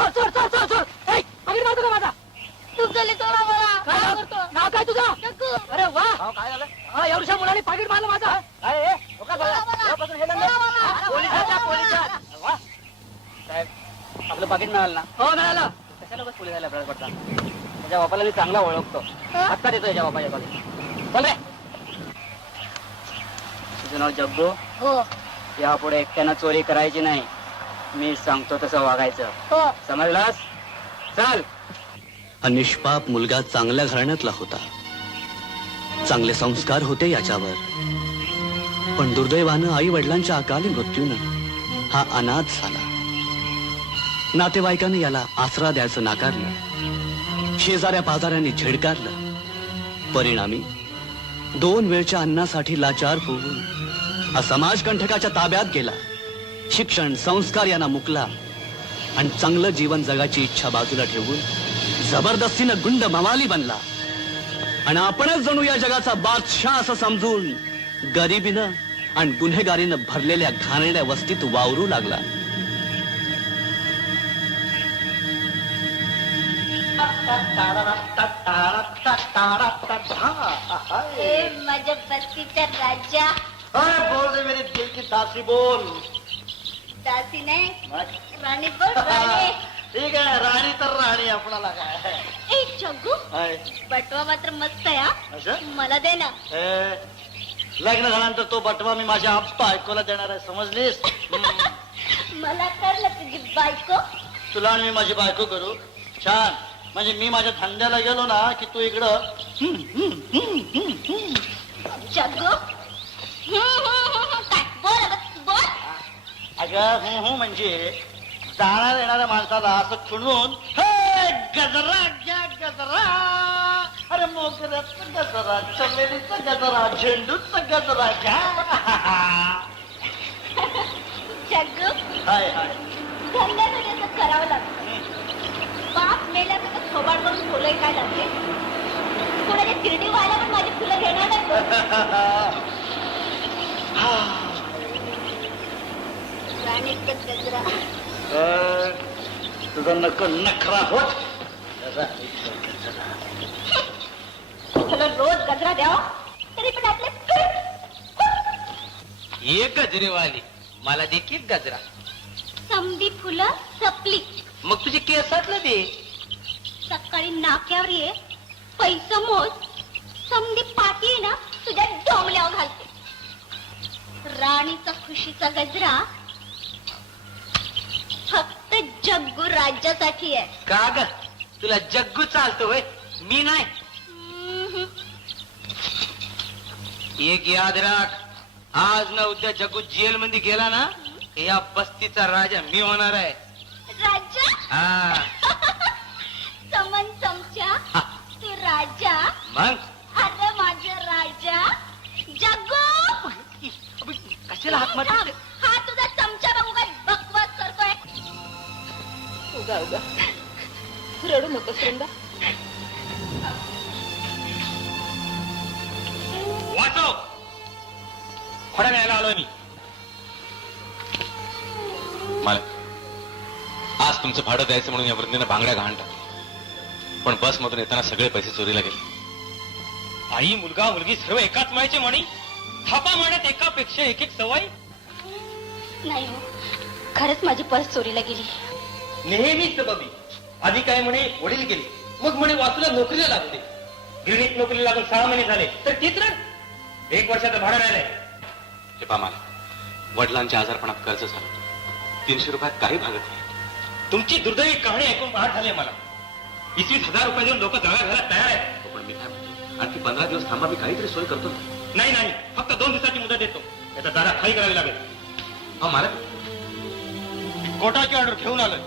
चोर चोर चोर चोर चोर पाकिट मारतो का माझा? तू चले चोरा मला काय करतो नाव काय तुझं? जग्गू अरे वा, काय झालं? एवढ्या मुलांनी पाकिट मारलं माझा. काय हे? हो का झालं? तेव्हापासून हे धंदे? पोलिसात. वा. साहेब, आपलं पाकिट मिळालं ना? हो मिळालं. कशाला बस पोलिसाला अपराध पडता? त्याच्या बापाला मी चांगला ओळखतो. आत्ता देतो याच्या बापाच्या कॉलेज. बोल रे. तुझं नाव जग्गू? हो यापुढे एकट्यानं चोरी करायची नाही. मी सांगतो तसं वागायचं. हो समजलास? चल. हा निष्पाप मुलगा चांगल्या घराण्यातला होता. चांगले संस्कार होते याच्यावर. पण दुर्दैवानं आई वडिलांच्या अकाली मृत्यूनं हा अनाथ झाला. नातेवाईकांनी याला आसरा द्यायचं नाकारलं. शेजाऱ्या पाजाऱ्यांनी झिडकारलं. परिणामी 2 वेळच्या अन्नासाठी लाचार होऊन हा समाजकंठकाच्या ताब्यात गेला. शिक्षण संस्कार यांना मुकला आणि चांगलं जीवन जगाची इच्छा बाजूला ठेवून जबरदस्तीनं गुंड मवाली बनला. आणि आपणच जणू या जगाचा बादशाह असं समजून गरिबीनं आणि गुन्हेगारीनं भरलेल्या घाणेरड्या वस्तीत वावरू लागला. माझ्या बस्तीचा राजा बोल दे मेरी दिल की दासी बोल. दासी नाही राणी बोल राणी. ठीक आहे, राणी तर राणी. आपणाला काय ए जग्गू बटवा मात्र मस्त आहे हा. असं? मला दे ना. लग्न झाल्यानंतर तो बटवा मी माझ्या आप्पा ऐकूला देणार आहे. समजलीस? मला कर ना तुझी बायको. तुला आणि मी माझी बायको करू. छान. म्हणजे मी माझ्या धंद्याला गेलो ना की तू इकडं जग्गू काय बोल बोल. अगं हो म्हणजे जाणार येणाऱ्या माणसाला असं खुणून हे गजरा घ्या गजरा. अरे मोगऱ्याचं गजरा, चमेलीचं गजरा, झेंडूचं गजरा घ्या. जग्गू हाय हाय. धंद्याचं त्याचं करावं लागतं. बाप मेल्या तर थोबाड करून फुलं काय लागते. कोणाच्या तिरडी व्हायला पण माझी फुलं घेणार नाही तो. राणीचं गजरा. तुझा नखरा होत. तुला रोज गजरा द्यावा तरी पण आपले एक गजरेवाली मला देखील गजरा. समधी फुलं सपली. मग तुझी केसातलं दे. सकाळी नाक्यावर ये पैसा मोज. समधी पाठी आहे ना तुझ्या डोंबल्यावर घालते. राणीचा खुशीचा गजरा फक्त जग्गू राज्यासाठी आहे. का ग तुला जग्गू चालतो होय, मी नाही. एक याद राख, आज ना उद्या जग्गू जेल मध्ये गेला ना या बस्तीचा राजा मी होणार आहे. राजा हा समन चमचा तू राजा. मग अरे माझा राजा जग्गू. कशाला हात मारते? हा तुझा चमचा बघू काय बकवास करतोय. उगा उगा रडू नको वृंदा. वाचव. थोड्या वेळाला आलोय मी. मालक, आज तुमचं भाडं द्यायचं म्हणून या वृद्धीनं बांगड्या गहाण टाकल्या. पण बस मधून येताना सगळे पैसे चोरीला गेले. आई मुलगा मुलगी सर्व एकाच मायचे म्हणी. थापा मारण्यात एकापेक्षा एक एक सवय. नाही हो खरंच माझी पर्स चोरीला गेली. नेहमीच बबी. आधी काय म्हणे वडील गेले, मग म्हणे वाचूला नोकरीला लागले. गिरणीत नोकरीला लागून 6 महिने झाले तर चित्र 1 वर्षाचं भाडं राहिलंय. हे पा मालक, वडिलांच्या आजारपणात कर्ज झालं. 300 रुपयात काही भागत नाही. तुमची दुर्दैवी कहाणी ऐकून पाठ झाली मला. 20,000 रुपये देऊन लोक जागा घालायला तयार आहेत. पण मी काय म्हणतो, आणखी 15 दिवस थांबा, मी काहीतरी सोय करतो ना. नाही नाही, फक्त 2 दिवसाची मुदत देतो. याचा जागा खाली करावी लागेल. हा मालक, कोर्टाची ऑर्डर घेऊन आलोय.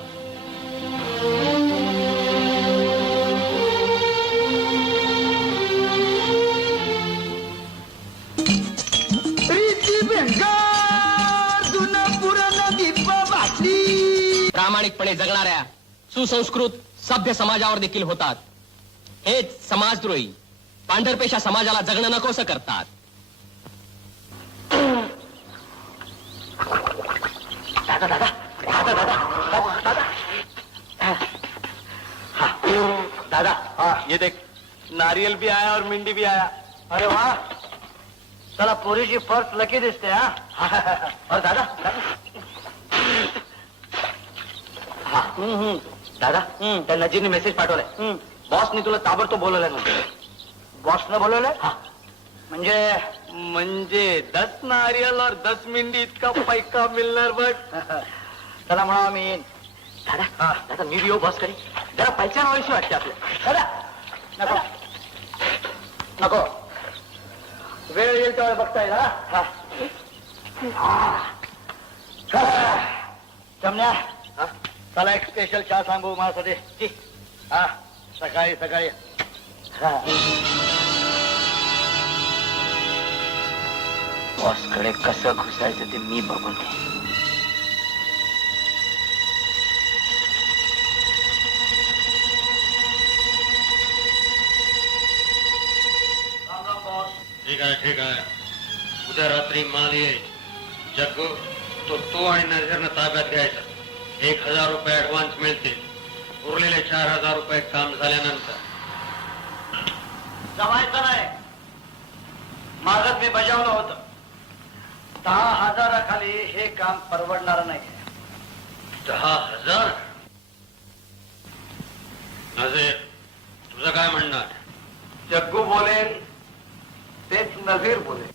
प्रामाणिकपणे जगणाऱ्या सुसंस्कृत सभ्य समाजावर देखील होतात. हेच समाजद्रोही पांढरपेशा समाजाला जगणं नकोसं करतात. दादा हाँ ये देख नारियल भी आया और मिंडी भी आया. अरे वाह चला पोरीची पर्स लकी दिसते हा. और दादा दादा त्या नजीरने मेसेज पाठवलाय. बॉसने तुला ताबडतोब बोलवलंय म्हणजे. बॉसनं बोलवलंय म्हणजे 10 नारियल और 10 मिंडी इतका पैका मिळणार बघ. चला म्हणा मी येईन. दादा दादा मी येऊ बॉस करी जरा पैशान वळशी वाटते आपल्या. दादा नको वेळ येईल तेव्हा बघता येईल हा. जमण्या चला एक स्पेशल चहा सांगू माझ्यासाठी. हा सकाळी सकाळी. बॉसकडे कसं घुसायचं ते मी बघून घे. ठीक आहे उद्या रात्री माल येईल. जग्गू तो आणि नजरनं ताब्यात घ्यायचा. 1000 रुपये ऍडव्हान्स मिळतील. उरलेले 4000 रुपये काम झाल्यानंतर. जमायचं नाही. मागच मी बजावलं होतं. 10,000 खाली हे काम परवडणार नाही. 10,000? नजीर तुझं काय म्हणणार? जग्गू बोलेल तेच नजीर बोलेल.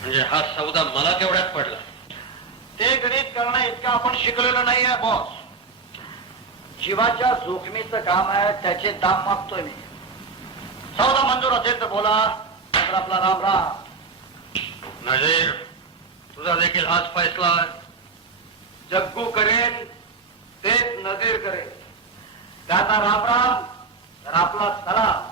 म्हणजे हा सौदा मला तेवढ्यात पडला. ते गणित करणं इतकं आपण शिकलेलो नाही आहे बॉस. जीवाच्या जोखमीचं काम आहे त्याचे दाम मागतोय मी. सौदा मंजूर असेल तर बोला तर आपला राम राम. नजीर तुझा देखील हाच फैसला आहे. जग्गू करेल तेच नजीर करेल. त्याचा राम राम तर आपला सलाम.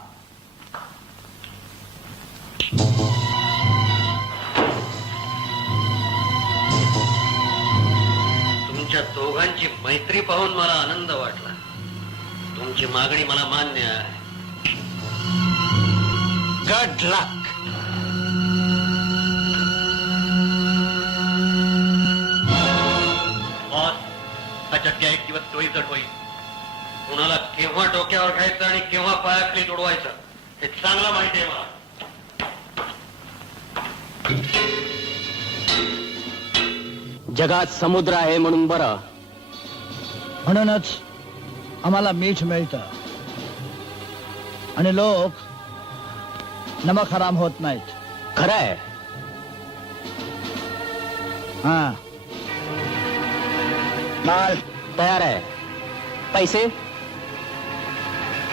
तुमच्या दोघांची मैत्री पाहून मला आनंद वाटला. तुमची मागणी मला मान्य आहे. गुड लक. बॉस हा जग्गा एक दिवस डोईचट होईल. कुणाला केव्हा डोक्यावर घ्यायचं आणि केव्हा पायाखाली तुडवायचं हे चांगलं माहिती आहे मला. जगात समुद्र आहे म्हणून बरं. म्हणूनच आम्हाला मीठ मिळतं आणि लोक नमक हराम होत नाहीत. खरं आहे. हा माल तयार आहे. पैसे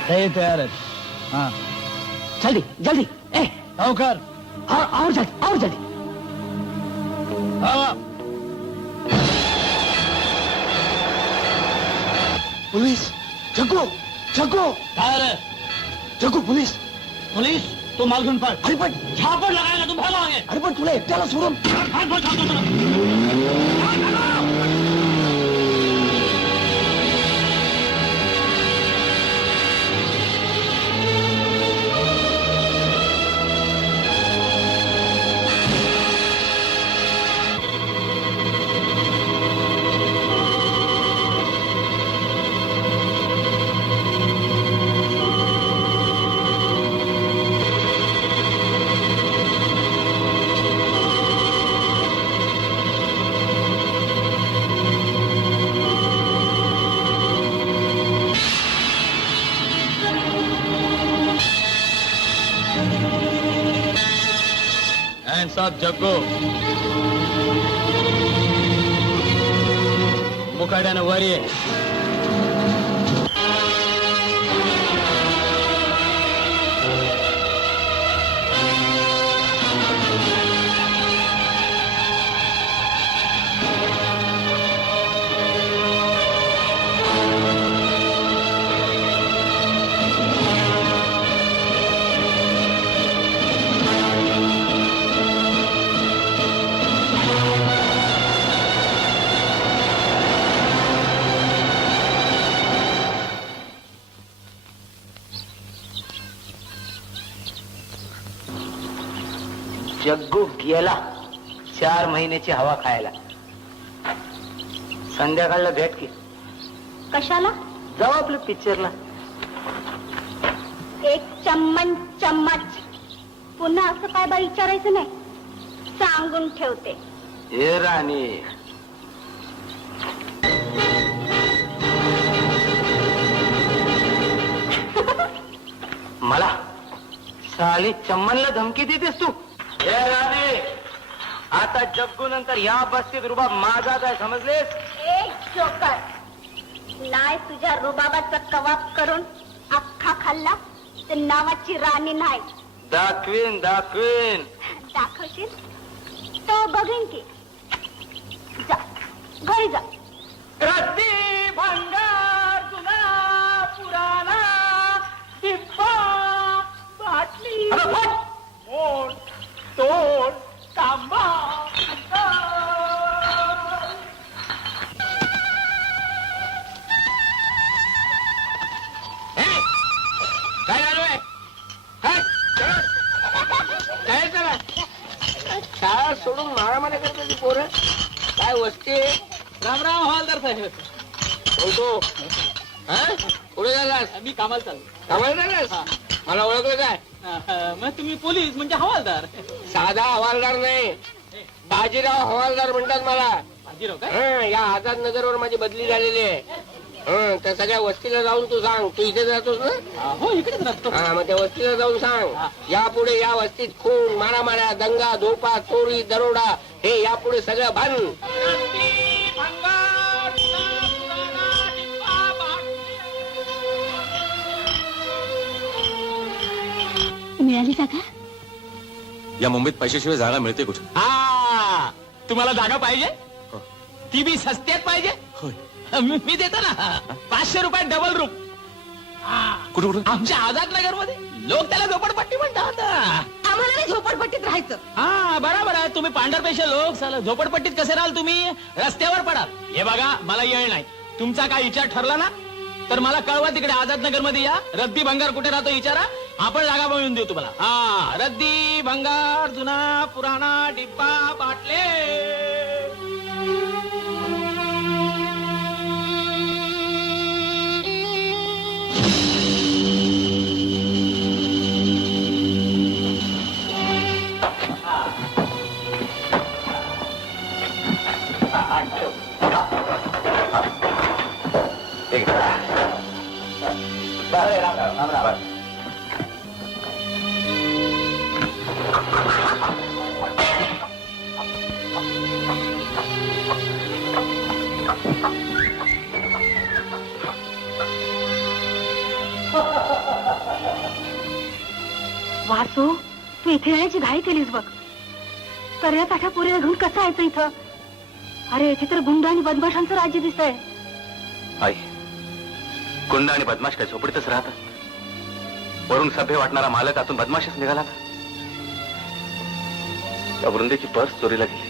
ते तयार आहेत. हा जल्दी जल्दी. ए लवकर. और जल्दी और जल्दी. हा पुलिस जग्गू जग्गू काय रे जग्गू पोलीस पोलीस तू माल घेऊन पळ. अरे पण झापड लगायला तू भागांगे. अरे पण तुला एकट्याला सोडून साहब जग्गू मुकाट्यानं वर ये. जग्गू गेला 4 महिन्याची हवा खायला. संध्याकाळला भेट की कशाला? जाऊ आपल्या पिक्चरला. एक चम्मच. पुन्हा असं काय बा विचारायचं नाही, सांगून ठेवते. हे राणी, मला साली चम्मनला धमकी देतेस तू? हे राणी, आता जग्गू नंतर या बस्तीत रुबाब माझा काय समजलेस? एक जोकर, नाही तुझ्या रुबाबाचा कबाब करून अख्खा खाल्ला तर नावाची राणी नाही. दाखवीन. दाखवशील तो बघीन की. जा घरी जा. रद्दी भंगार जुना पुराणा डिब्बा बाटली मोठ तोड तांबा. काय चालू आहे? काय चला शाळा सोडून मारामारी करते ती पोरं. काय वस्ती? रामराम हवालदार साहेब. बोलतो. पुढे झालास? मी कामाला चाललो. कामाला झालास? मला ओळखलं काय? मग तुम्ही पोलीस म्हणजे हवालदार. साधा हवालदार नाही, बाजीराव हवालदार म्हणतात मला. बाजीराव काय? या आझाद नगरवर माझी बदली झालेली आहे. त्या सगळ्या वस्तीला जाऊन तू सांग. तू इथे जातोस ना? हो इकडेच राहतो. मग त्या वस्तीला जाऊन सांग, यापुढे या वस्तीत खून, मारामाऱ्या, दंगा, धोपा, चोरी, दरोडा हे यापुढे सगळं बंद. मिळाली जागा? या मुंबईत पैशाशिवाय जागा मिळते कुठे? हा तुम्हाला जागा पाहिजे? ती बी सस्त्यात पाहिजे? मी देतो ना. 500 रुपये डबल रूम. कुठे? आमच्या आझाद नगर मध्ये लोक त्याला झोपडपट्टी म्हणतात. आम्हाला नाही झोपडपट्टीत राहायचं. हा बरोबर आहे. तुम्ही पांढरपेशा लोक साला झोपडपट्टीत कसे राहाल तुम्ही? रस्त्यावर पडाल. हे बघा मला येळ नाही. तुमचा काय विचार ठरला ना तर मला कळवा. तिकडे आझाद नगर मध्ये या. रद्दी भंगार कुठे राहतो विचारा. आपण जागा बनवून देऊ तुम्हाला. हा रद्दी भंगार जुना पुराणा डिब्बा बाटले. वासू, तू इथे येण्याची घाई केलीस बघ. कर्या काठ्या पोरीला घेऊन कसं यायचं इथं? अरे इथे तर गुंड आणि बदमाशांचं राज्य दिसतंय. आई, गुंड आणि बदमाश काय झोपडीतच राहतात? वरून सभ्य वाटणारा मालक आतून बदमाशच निघाला ना. त्या वृंदेची पर्स चोरीला गेली.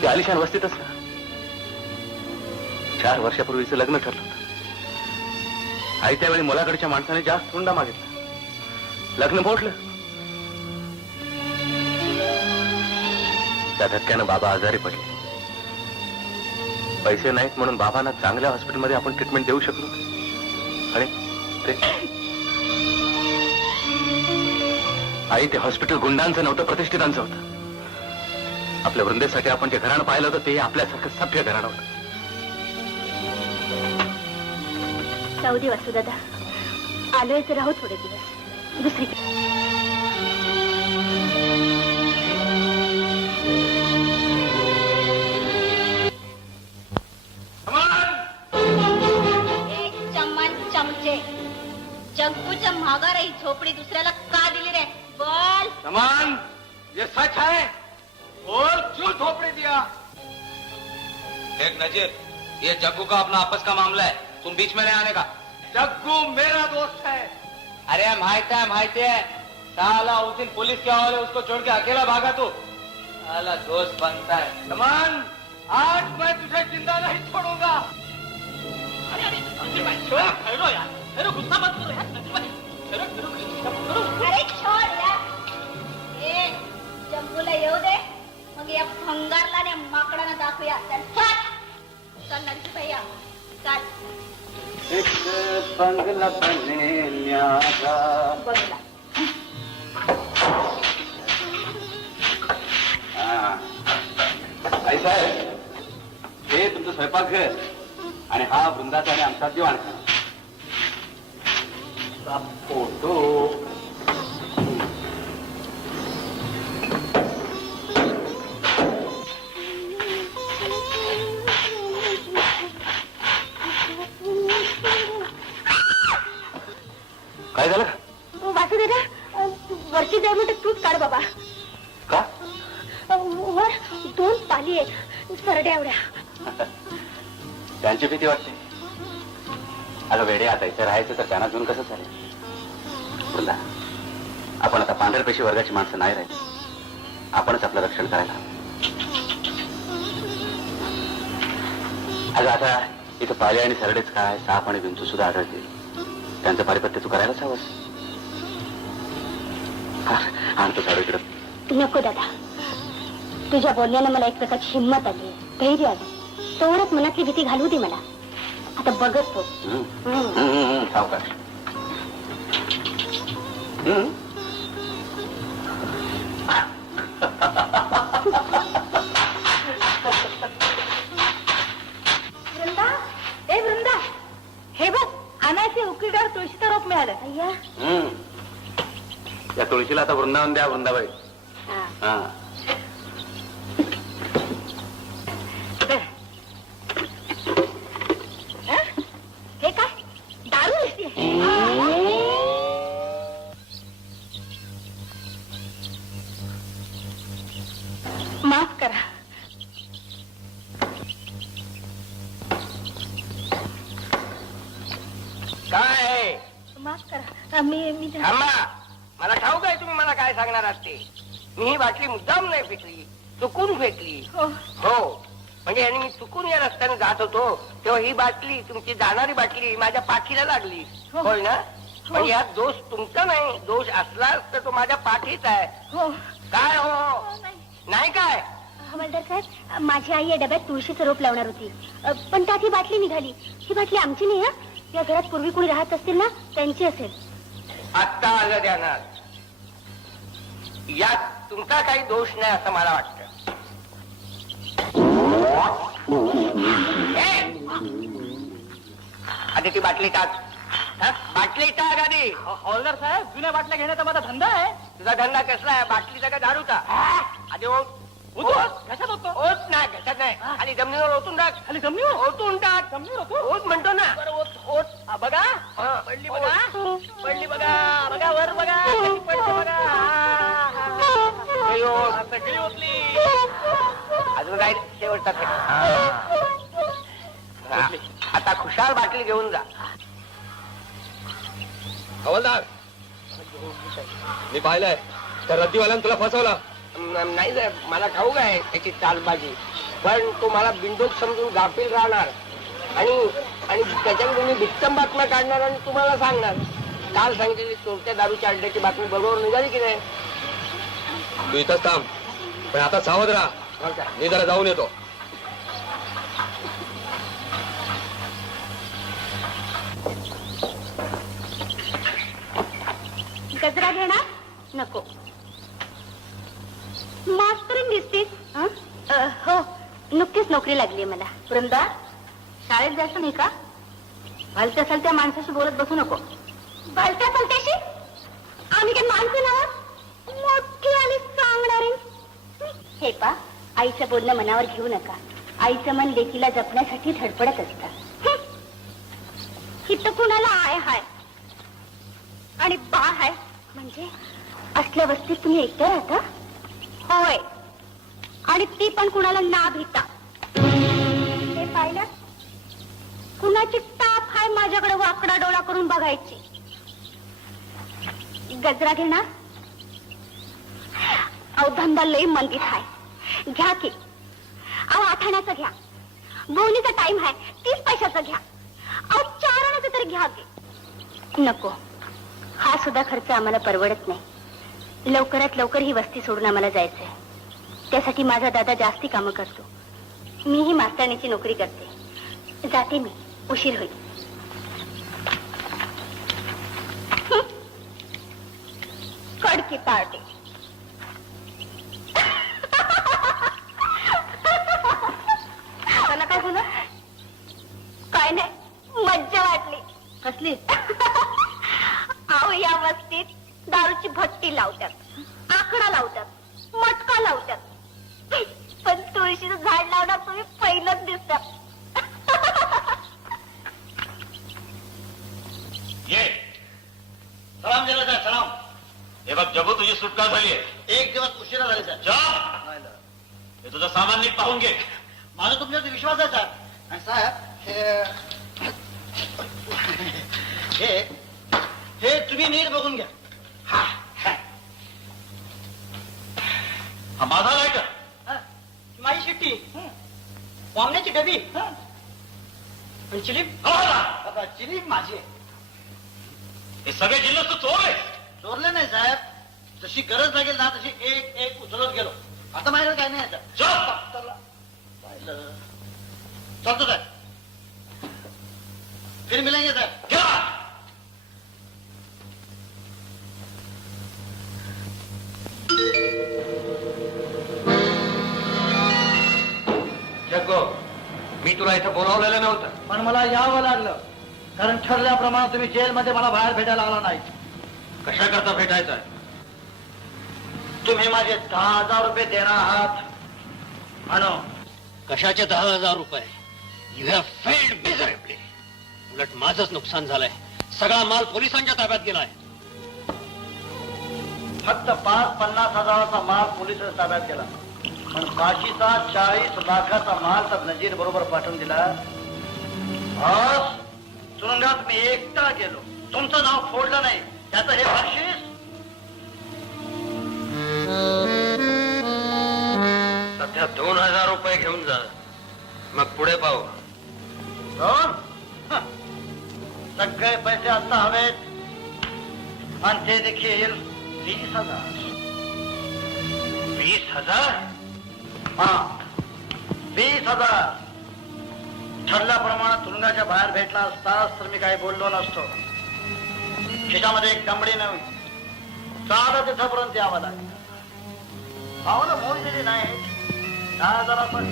ती आलिशान वस्तीतच ना. 4 वर्षापूर्वीचं लग्न ठरलं होतं. आई त्यावेळी मुलाकडच्या माणसाने जास्त हुंडा मागितला. लग्न मोडलं. त्या धक्क्यानं बाबा आजारी पडले. पैसे नाहीत म्हणून बाबांना चांगल्या हॉस्पिटलमध्ये आपण ट्रीटमेंट देऊ शकलो. आणि आई ते हॉस्पिटल गुंडांचं नव्हतं, प्रतिष्ठितांचं होतं. आपल्या वृंदेसाठी आपण जे घराणं पाहिलं होतं ते आपल्यासारखं सभ्य घराणं होतं. जाऊ दे वासू दादा, आलोय तर राहू थोडे दिवस. दुसरी चमचे. जग्गूच्या माघार ही झोपडी दुसऱ्याला का दिली रे? बोल. समान, ये सच है? बोल, क्यों झोपड़ी दिया? देख नजीर, ये जग्गू का अपना आपस का मामला है. तुम बीच में नहीं आने का. जग्गू मेरा दोस्त है. अरे माहिती है. साला उस दिन पुलिस के हवाले उसको छोड़ के अकेला भागा तू. साला दोस्त बनता है. समान, आज मैं तुझे जिंदा नहीं छोड़ूंगा. गुस्सा मत करो यार. अरे छोड यार. ए जग्गूला येऊ दे, मग या भंगारला आणि माकडांना दाखवूया. चल नरसी भैया, चाल एक बंगला बनेल्याचा. बघला आई साहेब, हे तुमचं स्वयंपाकघर आणि हा वृंदाचा आणि आमचा दिवाणखाना. फोटो काय झालं वाटू दे ना वरची जाय म्हणते तूच काढ बाबा का? वर 2 पाली आहेत सरड्या एवढ्या. त्यांची भीती वाटते. अगं वेडे, आता इथे राहायचं तर त्यांना घेऊन कसं चालेल? बोला, आपण आता पांढरपेशी वर्गाची माणसं नाही राहिली. आपणच आपलं रक्षण करायला हवं. अगं आता इथं पाले आणि सरडेच काय, साप आणि विंचू सुद्धा आढळतील. त्यांचं पारिपत्य तू करायलाच हवंस. आणतो झाडू इकडं. नको दादा, तुझ्या बोलण्यानं मला एक प्रकारची हिंमत आली, धैर्य आलं. तेवढंच मनातली भीती घालू दे मला. आता बघत हो. सावकाश. वृंदा, ए वृंदा, हे बघ अनायसे उकिरड्यावर तुळशीचं रोप मिळालं. अय्या, या तुळशीला आता वृंदावन द्या वृंदाबाई. हा. हे काय दारू दिसते. माफ करा. काय माफ करा. मी थांबा, मला ठाऊक आहे तुम्ही मला काय सांगणार असते. मी ही बाटली मुद्दाम नाही फेकली, चुकून फेकली. हो. हो, म्हणजे यांनी मी चुकून या रस्त्याने जात होतो तेव्हा ही बाटली, तुमची जाणारी बाटली माझ्या पाठीला लागली. हो. होय ना? पण यात दोष तुमचा नाही, दोष असलाच तर तो माझ्या पाठीच आहे. हो. काय हो? नाही काय? हवालदार साहेब, माझी आई या डब्यात तुळशीचं रोप लावणार होती, पण त्यात ही बाटली निघाली. ही बाटली आमची नाही. या घरात पूर्वी कुणी राहत असतील ना, त्यांची असेल. आत्ता आलं ध्यानात. यात तुमचा काही दोष नाही असं मला वाटतं. आधी ती बाटली टाक. बाटली टाक आधी. हॉलदार साहेब, जुन्या बाटल्या घेण्याचा माझा धंदा आहे. तुझा धंदा कसला आहे? बाटलीचा का दारूचा? आधी कशात होतो? ओत नाही, कशात नाही. आणि जमिनीवर ओतून टाक. खाली जमिनीवर ओतून टाक. ओत म्हणतो ना. बघा, हा. पडली बघा, पडली बघा, बघा वर बघा, कशी पडली बघा. हे ओत. सगळी ओतली. अजून काय शेवटचा आता खुशाल बाटली घेऊन जा. हवालदार, मी पाहिलंय त्या रद्दीवाल्यानं तुला फसवला. नाही साहेब, मला ठाऊक आहे त्याची चालबाजी, पण तो मला बिंदूक समजून गाफील राहणार आणि आणि त्याच्याकडून मी बित्तम बातम्या काढणार आणि तुम्हाला सांगणार. काल सांगितलेली चोरट्या दारूच्या अड्ड्याची बातमी बरोबर निघाली की नाही? तू इथंच थांब, पण आता सावध राहा. मी जरा जाऊन येतो. गजरा घेणार? नको. मास्तरीन दिसतीस. हो, नुकतीच नोकरी लागली मला. वृंदा, शाळेत जायचं नाही का? भलत्या सलत्या माणसाशी बोलत बसू नको. भलत्या सलत्याशी? आम्ही काय माणसं नावात मोठी आणि सांगणारी. हे पा, आईचं बोलणं मनावर घेऊ नका. आईचं मन लेकीला जपण्यासाठी धडपडत असतं. इथं कुणाला आय हाय आणि बा हाय म्हणजे असल्या वस्तीत तुम्ही एकटं राहता? होय, आणि ती पण कुणाला ना भीता. हे पाहिलं? कुणाची टाप हाय माझ्याकडे वाकडा डोळा करून बघायची. गजरा घेणार? अहो, धंदा लई मंदीत हाय. घ्या की. अहो, आठाण्याचा घ्या. बोनीचा टाइम आहे, 30 पैशाचा घ्या. अहो, 4 आण्याचा तरी घ्या की. नको, हा सुद्धा खर्च आम्हाला परवडत नाही. लवकरात लवकर ही वस्ती सोडून आम्हाला जायचंय. त्यासाठी माझा दादा जास्ती कामं करतो. मीही मास्तराणीची नोकरी करते. जाते मी. उशीर होईल. कडकी पार्टी. त्याला काय झालं? काय नाही, मज्जा वाटली. कसली? अहो, या वस्तीत दारूची भट्टी लावतात, आकडा लावतात, मटका लावतात, पण तुळशीचं झाड लावणार तुम्ही पहिलंच दिसतात. ये सलाम दिला साहेब, सलाम. हे बघ जगू, तुझी सुटका झाली आहे. एक दिवस उशिरा झाले साहेब. हे तुझं सामान नीट पाहून घे. माझा तुमच्यावरती विश्वास आहे साहेब. आणि साहेब हे तुम्ही नीट बघून घ्या. हा माझा नाही का? माझी शिट्टी, वामण्याची डबी, चिलीप चिलीप माझी आहे. हे सगळे जिल्ह्यात तू चोरले. चोरले नाही साहेब, जशी गरज लागेल ना तशी एक एक उचलत गेलो. आता माझ्याकडे काय नाही आता. चलतो साहेब, फिर मिलेंगे साहेब. जग्गो, मी तुला इथं बोलावलेलं नव्हतं. पण मला यावं लागलं, कारण ठरल्याप्रमाणे तुम्ही जेलमध्ये मला बाहेर भेटायला आला नाही. कशा करता भेटायचं? तुम्ही माझे 10,000 रुपये देणार आहात. म्हणू कशाचे 10,000 रुपये? You have failed miserably. उलट माझंच नुकसान झालंय. सगळा माल पोलिसांच्या ताब्यात गेलाय. फक्त 5-50 हजाराचा माल पोलीस ताब्यात गेला, पण काशीचा 40 लाखाचा माल तर नजीर बरोबर पाठवून दिला. आज तुरुंगात मी एकटा गेलो, तुमचं नाव फोडलं नाही, त्याचं हे बक्षीस. सध्या 2,000 रुपये घेऊन जा, मग पुढे पाहू. दोन? सगळे पैसे आता हवेत, आणि ते देखील 20,000. 20,000? हा, 20,000. ठरल्याप्रमाणे तुरुंगाच्या बाहेर भेटला असतास तर मी काही बोललो नसतो. खिशामध्ये एक दमडी नव्हे, चालत तिथपर्यंत यावं लागेल. पावलं मोजलेली नाही, 10,000 पण.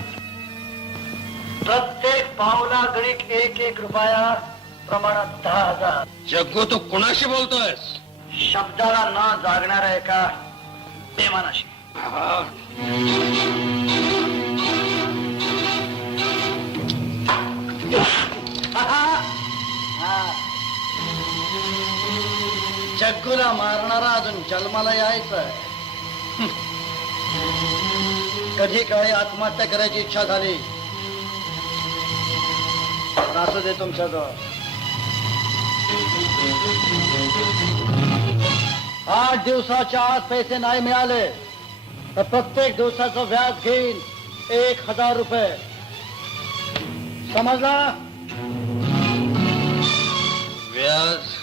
प्रत्येक पावला गणित 1-1 रुपया प्रमाणात 10,000. जग्गू, तू कुणाशी बोलतोयस? शब्दाला न जागणाऱ्या एका बेमानाशी. जग्गूला मारणारा अजून जन्माला यायचं. कधी काळी आत्महत्या करायची इच्छा झाली, असू दे तुमच्याजवळ. 8 दिवसाच्या आत पैसे नाही मिळाले तर प्रत्येक दिवसाचं व्याज घेईन 1,000 रुपये. समजला? व्याज?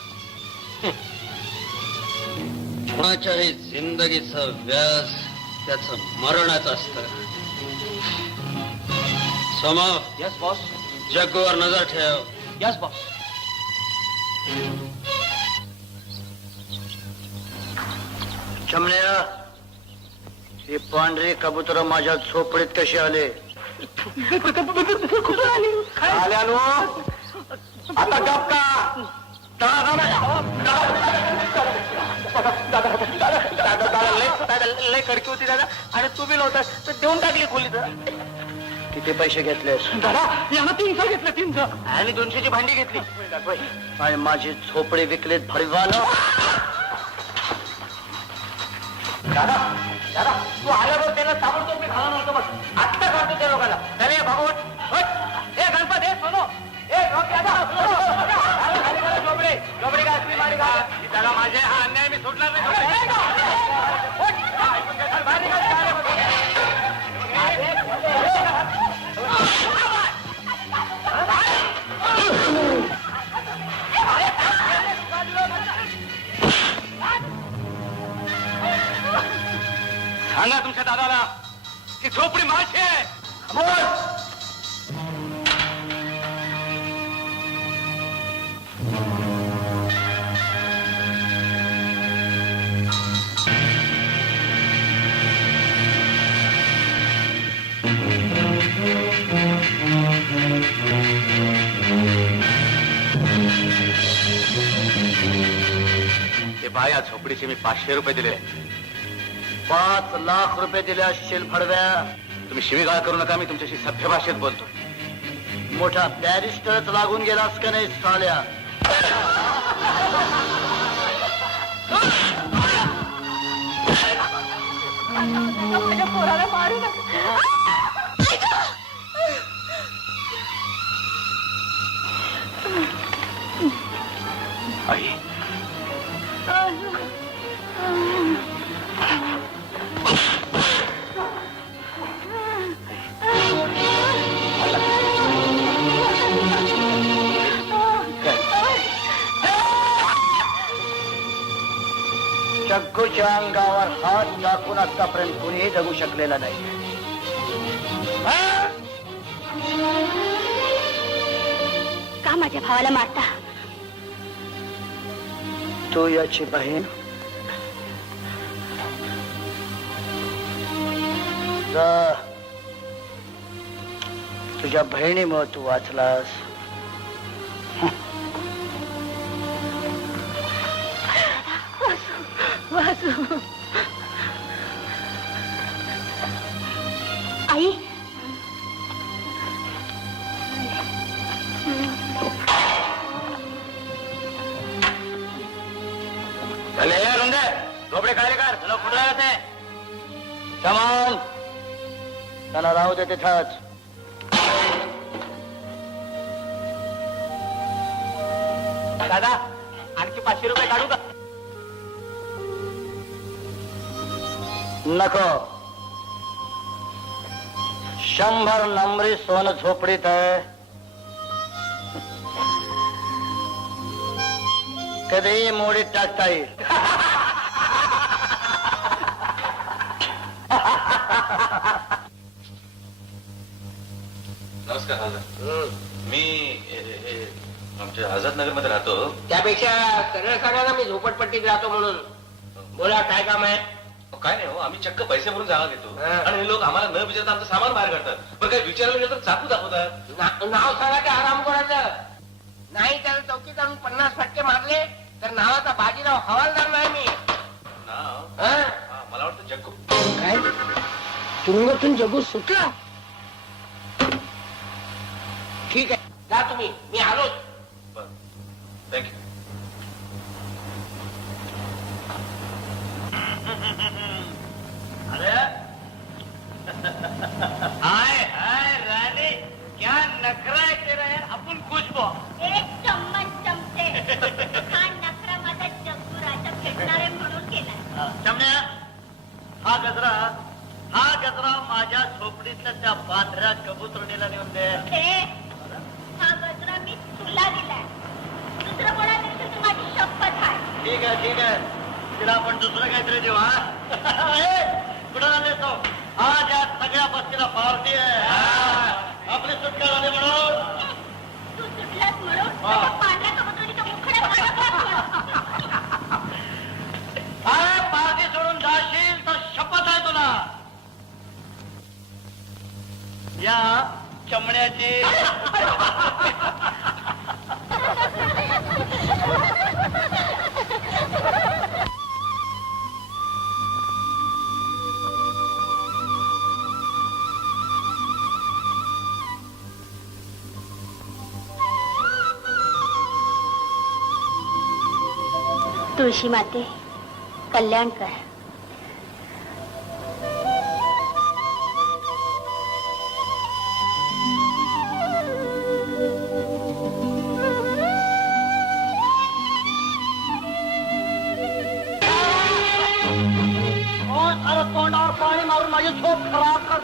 कोणाच्याही जिंदगीचं व्याज त्याचं मरणच असतं. समोर यस बॉस. जग्गूवर नजर ठेव. Yes boss. चमण्या, ही पांढरी कबूतर माझ्या झोपडीत कशी आले? आल्यानो आता गप का? लय कडकी होती दादा, आणि तुम्ही नव्हता तर देऊन टाकली खोली. किती पैसे घेतलेस? दादा, यानं 300 घेतले. 300 आणि 200ची भांडी घेतली. आणि माझी झोपडी विकलीत भडीवाला. दादा, दादा, तू आल्यावर त्याला ताबडतोब मी घाला नव्हतं बघ. आत्ता घालतो त्या लोकांना. अरे भागवत, ए गणपत, हे सोनो, ए झोपडी घातली मारी घाल. त्याला माझे हा अन्याय मी सोडणार नाही. सांगा तुमच्या दादाला की झोपडी माझी आहे. या झोपडीचे मी 500 रुपये दिले आहेत. 5 लाख रुपये दिले असतील फडव्या. तुम्ही शिवीगाळ करू नका, मी तुमच्याशी सभ्य भाषेत बोलतो. मोठा बॅरिस्टरच लागून गेलास का नाही साल्या? माझ्या पोराला मारू नका. आई, जग्गूच्या अंगावर हात टाकून आतापर्यंत कुणीही जगू शकलेला नाही. का माझ्या भावाला मारता? तू याची बहीण. जा. तुझ्या बहिणीमुळे तू वाचलास. वासू. आई, चले ये रुंदे, झोपडे काय कर, तुला कुठं जाते? कमाल. त्याला राहू दे तिथंच. दादा, आणखी 500 रुपये काढू का? नको. 100 नंबरी सोनं झोपडीत आहे. कधीही मोडीत टाकता येईल. नमस्कार हजर. मी आमच्या आझाद नगर मध्ये राहतो. त्यापेक्षा सरळ सांगा ना, मी झोपडपट्टीत राहतो म्हणून. बोला, काय काम आहे? काय नाही हो, आम्ही चक्क पैसे भरून जागा घेतो हा. आणि हे लोक आम्हाला न विचारता आमचं सामान बाहेर काढतात. पण काही विचारायला गेलं तर चाकू दाखवतात. नाव सांगा ते आराम करायचं नाही. त्याला चौकीत आणून 50 फटके मारले तर नावाचा बाजीराव हवालदार नाही मी. नाव? हा? हा, मला वाटतं जग्गू. काय तुरुंगातून जगू सुटला? ठीक आहे, जा तुम्ही, मी आलोच. बरं, थँक्यू. अरे हाय हाय राणे, क्या नखरा आहे तेरा यार. आपण खुश बो. एक चम्मच चमचे. हा नखरा माझा जग्गू राजा फेडणारे म्हणून केला. चमण्या, हा गजरा माझ्या झोपडीतल्या त्या पांढऱ्या कबुतरणीला नेऊन दे. हा गजरा मी तुला दिलाय. दुसरं कोणाला दिलं तर माझी शपथ आहे. ठीक आहे. तिला आपण दुसरं काहीतरी देऊ. कुणाला देतो? आज या सगळ्या बस्तीला पार्टी आहे. आपली सुटका झाली म्हणून. तू सुटलास म्हणून त्या पांढऱ्या कबुतरीचं मुखडं पार्टी सोडून जाशील तर शपथ आहे तुला. या चमड्याची. तुळशी माते, कल्याण कर. तोंडावर पाणी मारून माझी झोप खराब कर.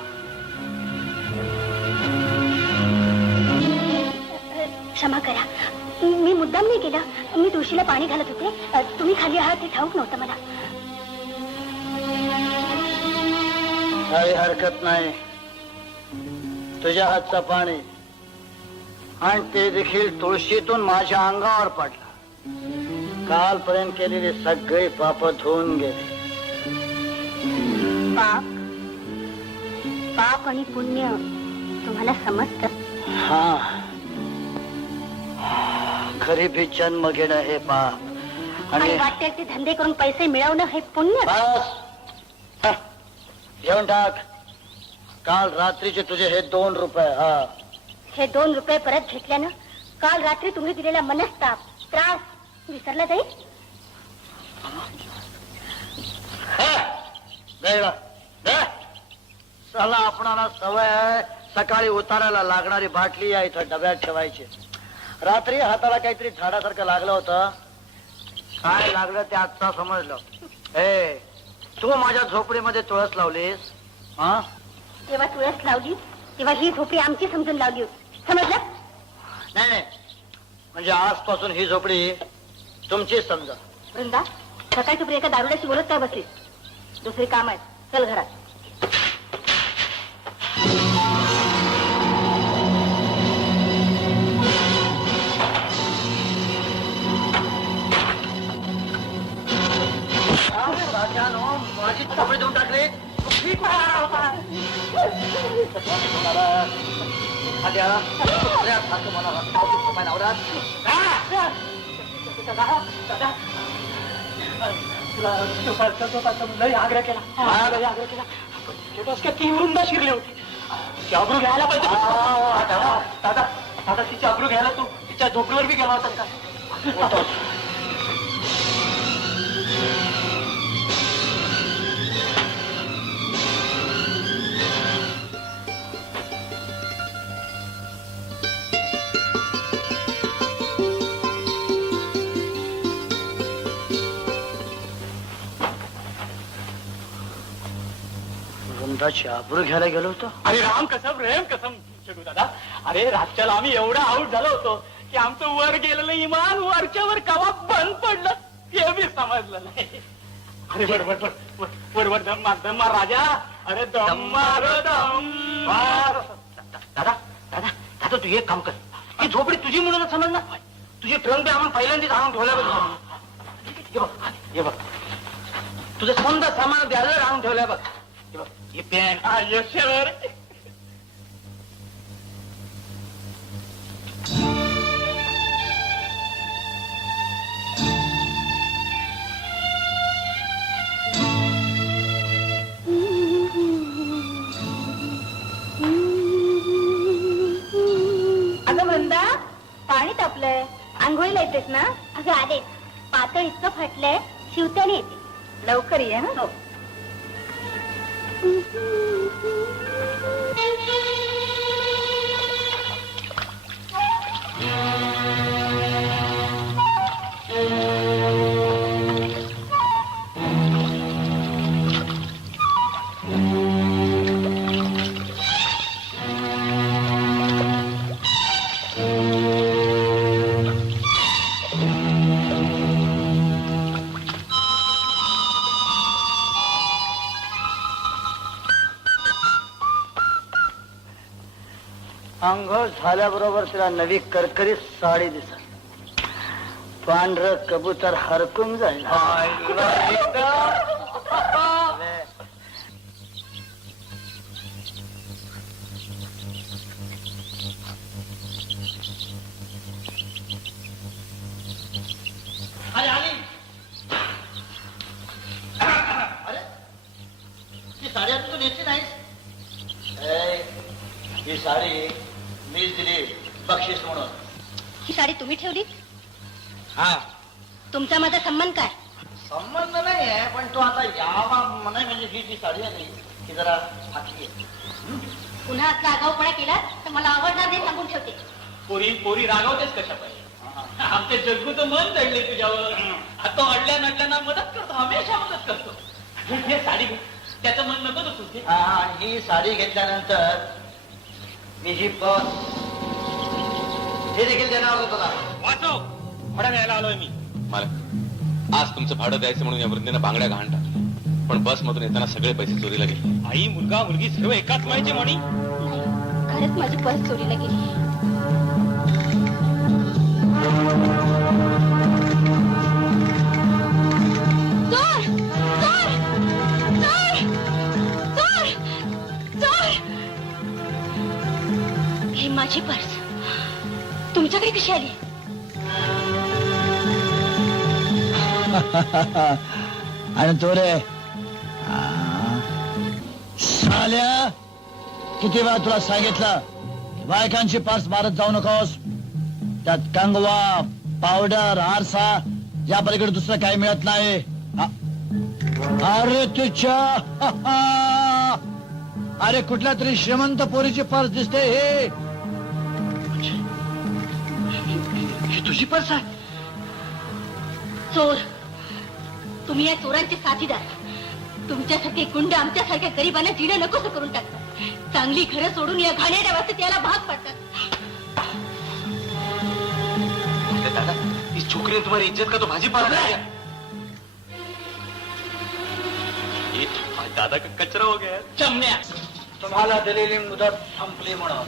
क्षमा करा, मी मुद्दाम नाही केला. मी तुळशीला पाणी घालत होते. तुम्ही खाली आहात ते ठाऊक नव्हतं मला. काही हरकत नाही. तुझ्या हातचं पाणी आणि ते देखील तुळशीतून माझ्या अंगावर पडलं. कालपर्यंत केलेली सगळी पाप धुवून गेली. पाप आणि पुण्य तुम्हाला समजतं? हा, गरिबी जन्म घेणं हे पाप आणि वाटते ते धंदे करून पैसे मिळवणं हे पुण्य. बस हा. घेऊन टाक. काल रात्रीचे तुझे हे 2 रुपये. हा हे 2 रुपये परत घेतल्यानं काल रात्री तुम्ही दिलेला मनस्ताप त्रास विसरला जाईल. चला आपणाला सवय आहे सकाळी उतारायला लागणारी बाटली या इथं डब्यात ठेवायची. रात्री हाताला काहीतरी झाडासारखं लागलं होतं. काय लागलं ते आत्ता समजलं. तू माझ्या झोपडीमध्ये तुळस लावलीस. हा तेव्हा तुळस लावली तेव्हा ही झोपडी आमची समजून लावली होती. समजलं? नाही म्हणजे आजपासून ही झोपडी तुमचीच समजा. वृंदा सकाळची पुढे एका दारुड्याशी बोलत काय बसलीस? दुसरी काम आहे. चल घरात. माझी झोपडी देऊन टाकली. आग्रह केला ती वृंदा शिरली होती. तिची अब्रू घ्यायला पाहिजे. दादा तिची अब्रू घ्यायला तू तिच्या झोपडीवर बी गेला होता का? वृंदाची आबरू घ्यायला गेलो होतो. अरे राम कसम रेम कसम चलू दादा. अरे रातच्याला आम्ही एवढा आऊट झालो होतो की आमचं वर गेलेलं इमान वरच्या वर कवा बंद पडलं हे बी समजलं नाही. अरे वर दम मार राजा. अरे दम मार दम. दादा दादा दादा तू एक काम कर. ही झोपडी तुझी म्हणूनच समज ना. तुझी ट्रंक बी आपण पहिल्यांदाच आणून ठेवल्या. हे बघ तुझं समजा सामान द्यायला आणून ठेवलंय बघ. हे बघ ही पॅन्ट. यशवर अगं वृंदा पाणी तापलंय. आंघोळीला येतेस ना? अगं आलेच. पातळ इतकं फाटलंय शिवत्याने येते. लवकर ये. हो. अंघोळ झाल्याबरोबर तिला नवी करकरीत साडी दिसत. पांढर कबूतर हरकून जाईल. अरे ती साडी आता तू नेसली नाहीस. ही साडी मीच दिली बक्षीस म्हणून. ही साडी तुम्ही ठेवली? हा तुमचा माझा संबंध काय? संबंध नाही आहे पण तू आता यावा म्हणाय म्हणजे ही जी साडी आहे ही जरा फाटली आहे. पुन्हा असला आगाऊपणा केला तर मला आवडणार नाही सांगून ठेवते. पोरी रागवतेच कशा पाहिजे. आमचे जग्गूचं मन चढले तुझ्यावर. आता अडल्या नडल्यांना मदत करतो. हमेशा मदत करतो. हे साडी त्याचं मन नको तुझे. ही साडी घेतल्यानंतर मी ही बस हे देखील देणार होतो तुला. वाचव भाडं न्यायला आलोय मी. मालक आज तुमचं भाडं द्यायचं म्हणून या वृद्धेनं बांगड्या गहाण टाकल्या. पण बस मधून येताना सगळे पैसे चोरीला गेले. आई मुलगा मुलगी सर्व एकाच माहिती म्हणी. खरंच माझी पर्स चोरीला गेली. चोर! चोर! चोर! चोर! चोर! ही माझी पर्स तुमच्याकडे कशी आली? आणि तो रे साल्या, किती वेळा तुला सांगितलं बायकांची पर्स मारत जाऊ नकोस. त्यात कंगवा, पावडर, आरसा या पलीकडे दुसरं काही मिळत नाही. अरे तुझ्या अरे कुठल्या तरी श्रीमंत पोरीची पर्स दिसते हे. ही तुझी पर्स आहे? चोर, तुम्ही या चोरांचे साथीदार. तुमच्यासारखे गुंड आमच्यासारख्या गरिबांना जिणं नकोस करून टाकतात. चांगली घरं सोडून या घाणेरड्या वाजता याला भाग पडतात. दादा इस छोकरी ने तुम्हारी इज्जत का तो भाजीपाला है. ये दादा का कचरा हो गया. चमण्या, तुम्हाला दिलेली मुदत संपली म्हणून.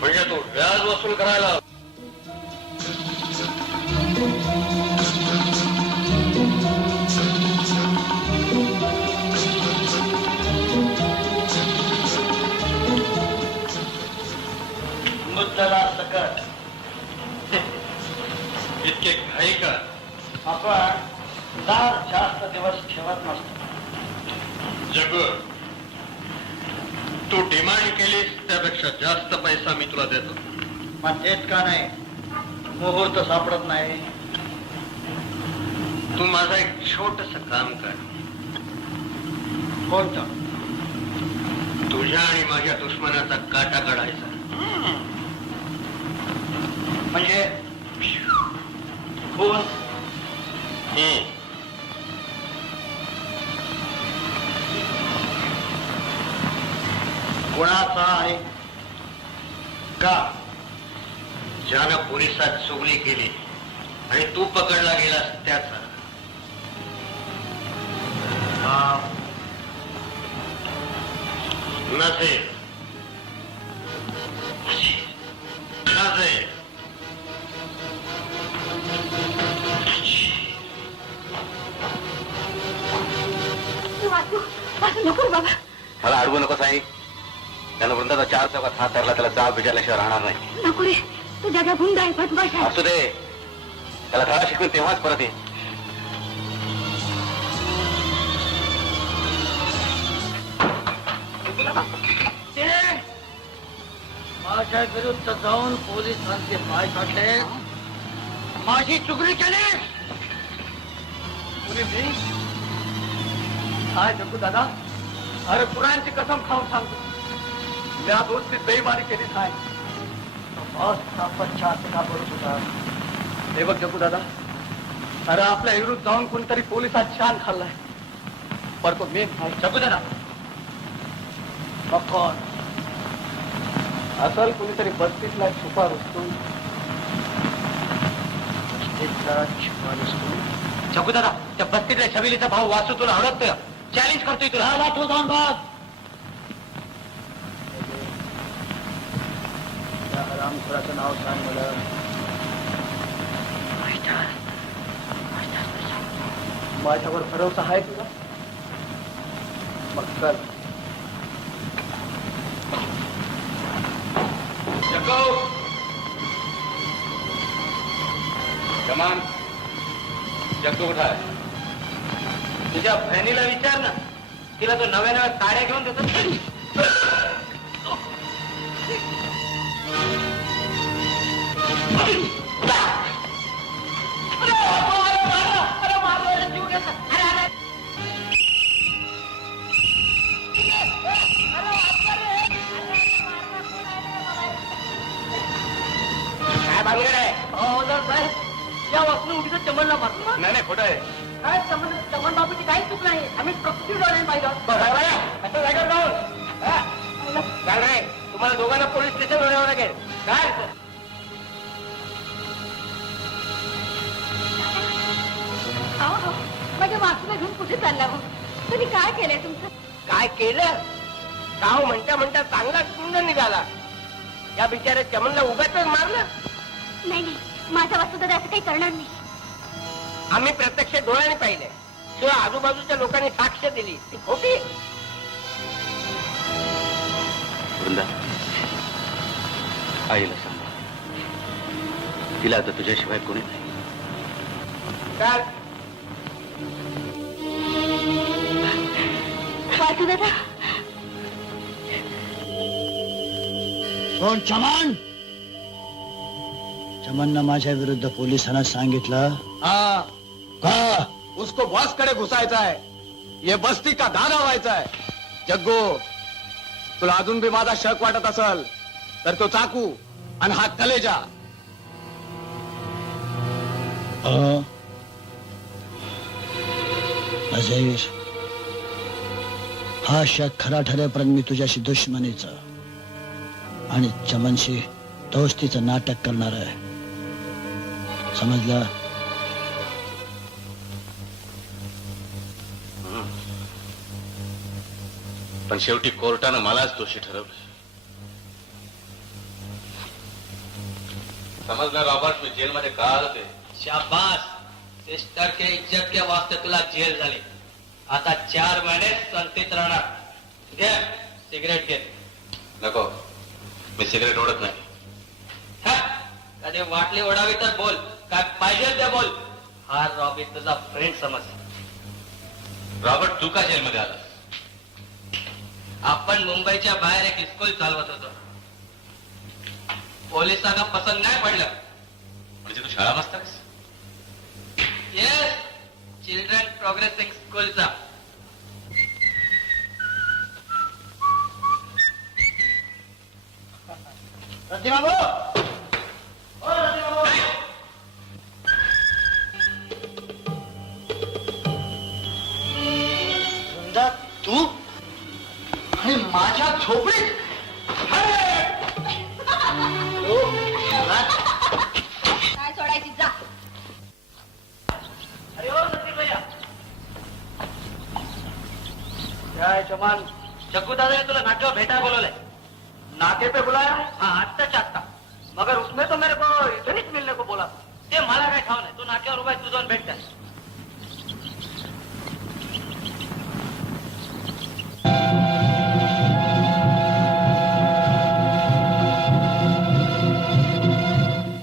म्हणजे तू व्याज वसूल करायला मुद्दला सकट. इतके घाई का? आपण दार जास्त दिवस ठेवत नसतो. जग, तू डिमांड केलीस त्यापेक्षा जास्त पैसा मी तुला देतो. पण देत का नाही? मुहूर्त सापडत नाही. तू माझा एक छोटस काम कर. कोणतं? तुझ्या आणि माझ्या दुश्मनाचा काटा काढायचा. म्हणजे खून? कोणाचा आहे का? ज्यानं पोलिसात चुगली केली आणि तू पकडला गेलास त्याचा. नसेल नसेल वाचू वाचू नको बाबा. मला अडवू नको साई. त्यानं वृंदाचा 4 चौकात हात धरला, त्याला जाब विचारल्याशिवाय राहणार नाही. नको रे, तू जगा गुंड आहे, बदमाश आहे. असू दे, त्याला धडा शिकून तेव्हाच परत ये. माझ्या विरुद्ध जाऊन पोलिसांचे पाय काढले, माझी चुगली केली. कुणी मी? काय जगू दादा? अरे पुराणची कसम खाऊन सांगतो, या दोस्तीत बेईमानी केली नाही. बोलत होता. हे बघ जगू दादा, अरे आपल्या विरुद्ध जाऊन कोणतरी पोलिसात छान खाल्लाय. पण तो मी जगू दादा मग कोण असल? कुणीतरी 32 लाख छुपा रुसतो. जगू दादा, त्या 32 लाख छबिलीचा भाऊ वासू तुला आवडतोय? चॅलेंज करतोय तुला. वाटू जाऊन बघ. रामखोराचं नाव सांग मला. माझ्यावर भरोसा आहे तुला? मग कर. कमान जग्गू कुठं आहे? तुझ्या बहिणीला विचार ना, तिला तो नव्या नव्या साड्या घेऊन देतो. काय भानगड आहे? या वाचून उगीच चमनला मारतो. नाही नाही खोटं आहे. काय चमन बाबूची काहीच चूक नाही. आम्ही प्रकृती डोळे पाहिलं. असं जागेवर जाऊन काय नाही, तुम्हाला दोघांना पोलीस स्टेशन न्यावं लागेल. काय अहो, माझ्या वासूला घेऊन कुठे चालला मग? तुम्ही काय केलंय तुमचं? काय केलं? गाव म्हणता म्हणता चांगला गुंड निघाला. या बिचाऱ्या चमनला उगाच मारलं. नाही नाही, माझा वासू दादा असं काही करणार नाही. आम्ही प्रत्यक्ष डोळ्याने पाहिले, शिवाय आजूबाजूच्या लोकांनी साक्ष दिली. ती खोटी. वृंदा, आईला सांगा, तिला आता तुझ्याशिवाय कोणी नाही. काय वासू दादा कोण चमन? चमननं माझ्या विरुद्ध पोलिसांना सांगितलं हा का? उसको बॉस कडे घुसायचा आहे, ये बस्ती का दादा व्हायचा आहे. जग्गू, तुला अजून बी माझा शक वाटत असल तर तो चाकू आणि हा कलेजा. अझीर, हा शक खरा ठरेपर्यंत मी तुझ्याशी दुश्मनीचा आणि चमनशी दोस्तीचं नाटक करणार आहे. समजलं? पण शेवटी कोर्टानं मलाच दोषी ठरवलं. समजलं रॉबर्ट, मी जेलमध्ये का आलो ते? शाबास, सिस्टर के इज्जत के वास्ते तुला जेल झाली. आता 4 महिने संतीत राहणार. घे सिगरेट घे. नको, मी सिगरेट ओढत नाही. हा, कधी वाटली ओढावी तर बोल, काय पाहिजे ते बोल. हा रॉबी तुझा फ्रेंड समज. रॉबर्ट, तू का जेलमध्ये आलास? आपण मुंबईच्या बाहेर एक स्कूल चालवत होतो. पोलिसांना पसंत नाही पडलं. म्हणजे तू शाळा मास्तरस? येस, चिल्ड्रन प्रोग्रेसिंग स्कूलचा. तू आणि माझ्या झोपडीत काय सोडायची जा. अरे हो नसीब भैया. काय चमान, जग्गू दादा ने तुला नाट्य भेटा बोलवलंय. नाके पे बुलाया? हाँ, आत्ताच्या आत्ता. मगर उसमें तो मेरे को इतनी मिलने को बोला. ते मला काय ठाव नाही. तू नाक्यावर उभा आहे, तू जाऊन भेट त्याला.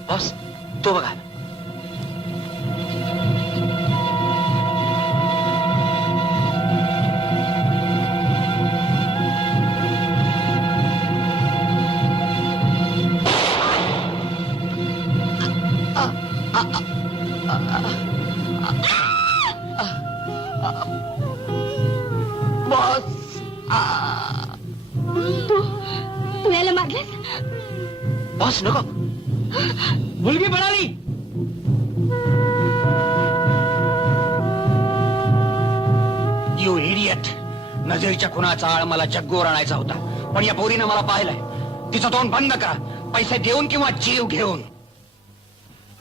बॉस, तो बघा. तू याला मारलेस? बॉस नको. मुलगी पळाली. You idiot. नजरेच्या खुनाचा आळ मला जग्गूवर आणायचा होता, पण या पोरीनं मला पाहिलंय. तिचं तोंड बंद करा, पैसे देऊन किंवा जीव घेऊन.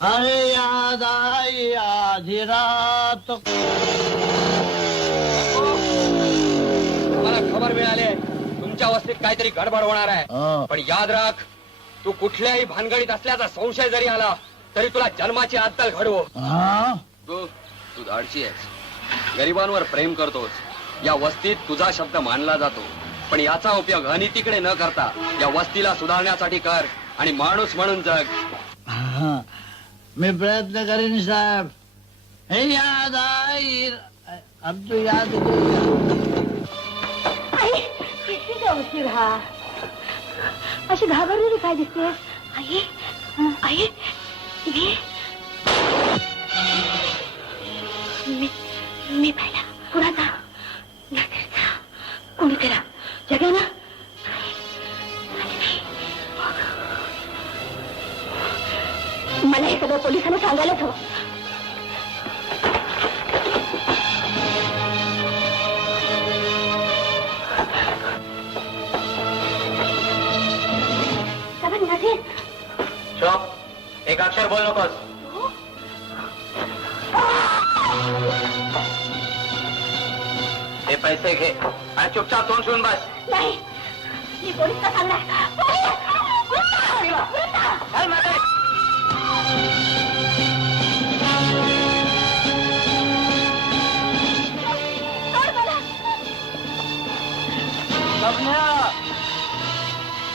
अरे याद आई आधी रात. मला खबर मिळाली आहे, तुमच्या वस्तीत काहीतरी गडबड होणार आहे. हं. पण याद राख, तू कुठल्याही भानगडीत असल्याचा संशय जरी आला तरी तुला जन्माची अद्दल घडवो. हा? तू धाडशी आहेस, गरिबांवर प्रेम करतोस. या वस्तीत तुझा शब्द मानला जातो, पण याचा उपयोग अनितीकडे न करता या वस्तीला सुधारण्यासाठी कर आणि माणूस म्हणून जग. हा. मी प्रयत्न करीन साहेब. हे याद आई अब तू याद आई किती का उशीर हा. अशी घाबरलेली काय दिसतेस? आई आई मी पाहिला कुणाचा कोणी केला जगे ना. मला हे सगळं पोलिसांना सांगायलाच हवं. चुप, एक अक्षर बोल नकोस. हे पैसे घे आणि चुपचाप तोंड शिवून बस. नाही मी पोलिसला सांगणार. चल मागे.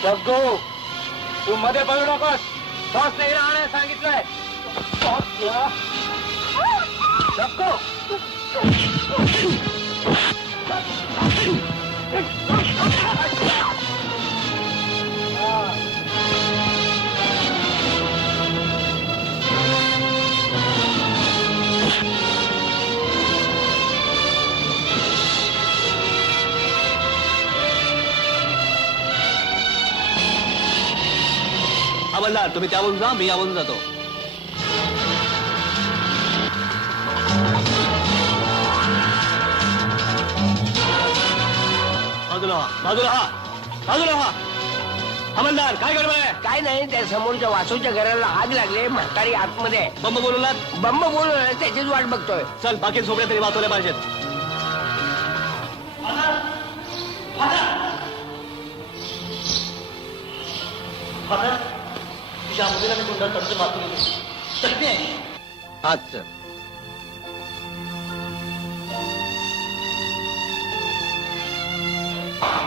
जग्गू, तू मध्ये बघू नकोस. बॉस नाही राहण्यास सांगितलंय. हवालदार तुम्ही त्यावरून जा, मी यावरून जातो. बाजूला व्हा, बाजूला व्हा, बाजूला व्हा. हवालदार काय गडबड आहे? काय नाही त्या समोरच्या वासूच्या घराला आग लागली, म्हातारी आतमध्ये आहे. बंब बोलवलात? बंब बोलून त्याचीच वाट बघतोय. चल बाकी झोपड्या तरी वाचवल्या पाहिजेत. तुझ्या मुलीला मी गुंडा कर्ज मारून चटणी आहे. आज चल.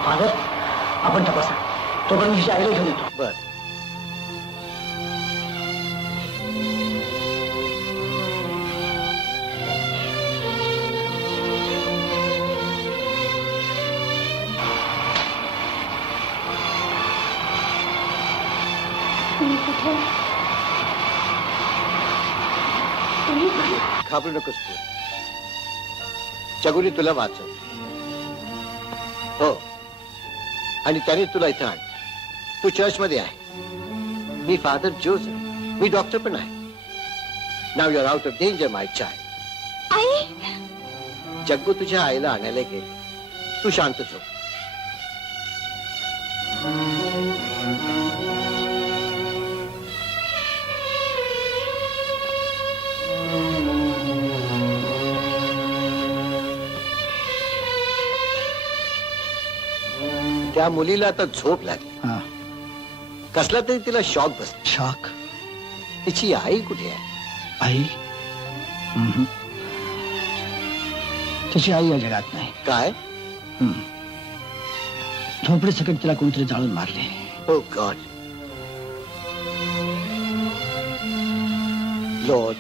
फादर आपण तपासा, तोपर्यंत हिच्या आईला घेऊन येतो. बर. तुम्ही कुठे? तुम्ही कुठे? घाबरू नकोस तू. चगुली तुला वाचव. हो, आणि त्याने तुला इथं आण. तू चर्चमध्ये आहे. मी फादर जोसेफ, मी डॉक्टर पण आहे. Now your out of danger my child. आई, जग्गू तुझ्या आईला आणायला गेले. तू शांतच हो. त्या मुलीला आता झोप लागली. कसला तरी तिला शॉक बसला. शॉक? तिची आई कुठे आहे? आई? तिची आई या जगात नाही. काय? झोपडी सकट तिला कोणतरी जाळून मारले. Oh God. Lord,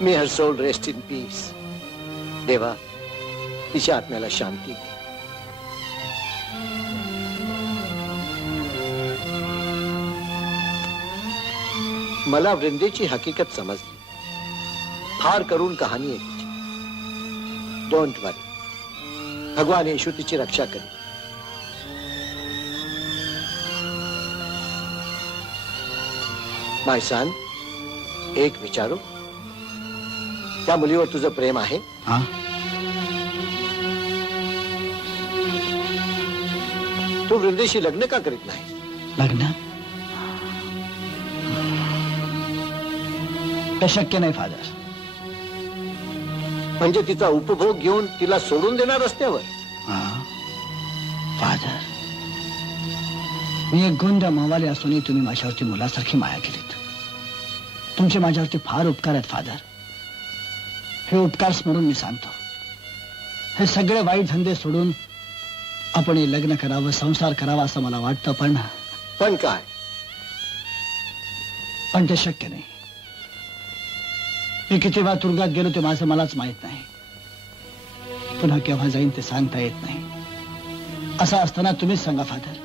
may her soul rest in peace. देवा, तिच्या आत्म्याला शांती दे. मला वृंदेची हकीकत समजली. फार करून कहाणी आहे तिची. डोंट वरी, भगवान येशू तिची रक्षा करेल. माय सन, एक विचारू, त्या मुलीवर तुझं प्रेम आहे? हा? तू वृंदेशी लग्न का करीत नाही? लग्न? ते शक्य नाही फादर. म्हणजे तिचा उपभोग घेऊन तिला सोडून देणार रस्त्यावर? फादर, मी एक गुंड मावाले असूनही तुम्ही माझ्यावरती मुलासारखी माया केलीत. तुमचे माझ्यावरती फार उपकार आहेत फादर. हे उपकार स्मरून मी सांगतो, हे सगळे वाईट धंदे सोडून आपण हे लग्न करावं, संसार करावा असं मला वाटतं. पण काय? पण ते शक्य नाही. मी किती वेळा तुरुंगात गेलो ते माझं मलाच माहित नाही. पुन्हा केव्हा जाईन ते सांगता येत नाही. असं असताना तुम्हीच सांगा फादर,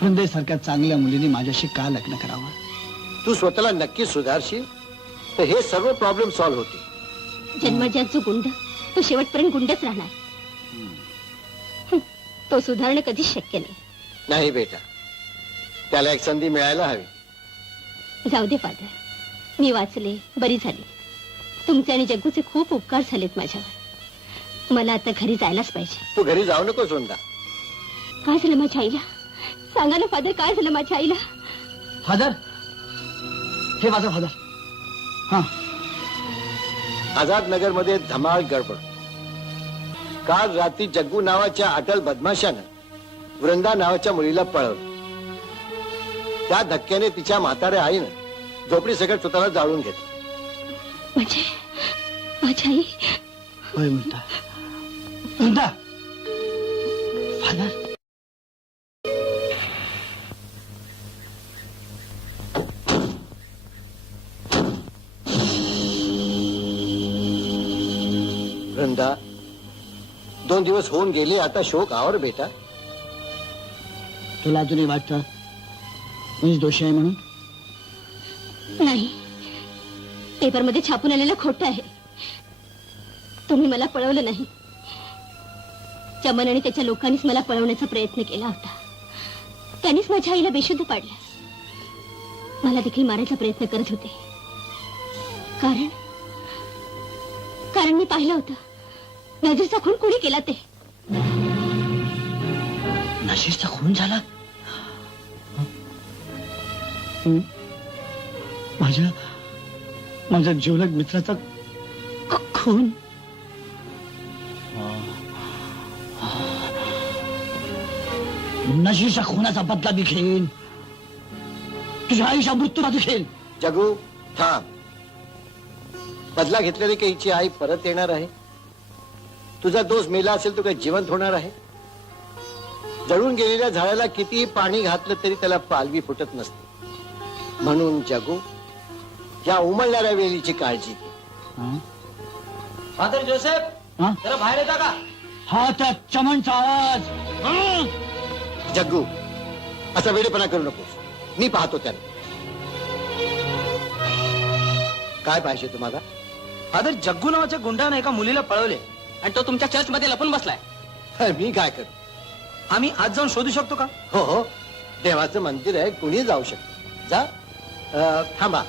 वृंदेसारख्या चांगल्या मुलीने माझ्याशी का लग्न करावं? तू स्वतःला नक्की सुधारशील तर हे सर्व प्रॉब्लेम सॉल्व्ह होतील. जन्मजात जो गुंड तो शेवटपर्यंत गुंडच राहणार. तो सुधारणं कधीच शक्य नाही. नाही बेटा, त्याला एक संधी मिळायला हवी. जाऊ दे फादर, मी वाचले, बरी झाली. तुमचे आणि जग्गूचे खूप उपकार झालेत माझ्यावर. मला आता घरी जायलाच पाहिजे. तू घरी जाऊ नकोस वृंदा. काय झालं माझ्या आईला? सांगा ना फादर, काय झालं माझ्या आईला? फादर, हे माझा फादर. हा, आझाद नगर मध्ये धमाल गडबड. काल रात्री जग्गू नावाच्या अटल बदमाशानं वृंदा नावाच्या मुलीला पळवलं. त्या धक्क्याने तिच्या म्हाताऱ्या आईनं झोपडी सकट स्वतःला जाळून घेतलं. म्हणजे माझी आई? होय म्हणता. म्हणता फादर, वृंदा 2 दिवस होऊन गेले, आता शोक आवर बेटा. तुला अजूनही वाटतं मीच दोषी आहे म्हणून? नाही, पेपरमध्ये छापून आलेलं खोटं आहे. तुम्ही मला पळवलं नाही. चमन आणि त्याच्या लोकांनीच मला पळवण्याचा प्रयत्न केला होता. त्यांनीच माझ्या आईला बेशुद्ध पाडलं. मला देखील मारायचा प्रयत्न करत होते. कारण मी पाहिलं होतं नजरचा खून कोणी केला ते. नशीबचा खून झाला? माझ्या जीवलग मित्राचा खून? नशीबच्या खुनाचा बदला मी घेईन. तुझ्या आईच्या मृत्यूला दिखेल. जगू थांब. बदला घेतलेली काही हिची आई परत येणार आहे? तुझा दोष मेला असेल तो काही जिवंत होणार आहे? जळून गेलेल्या झाडाला कितीही पाणी घातलं तरी त्याला पालवी फुटत नसते. म्हणून जगू या उमलणाऱ्या वेळीची काळजी घे. फादर जोसेफ, हा? जरा बाहेर येता का? हा त्या चमनचा आवाज. जग्गू असा वेडेपणा करू नकोस. मी पाहतो त्याला. काय पाहिजे तुम्हाला? फादर, जग्गू नावाच्या गुंडाने एका मुलीला पळवले आणि तो तुमच्या चर्च मध्ये लपून बसलाय. मी काय करू? आम्ही आज जाऊन शोधू शकतो का? हो हो, देवाचं मंदिर आहे, कुणी जाऊ शकतो. जा. थांबा.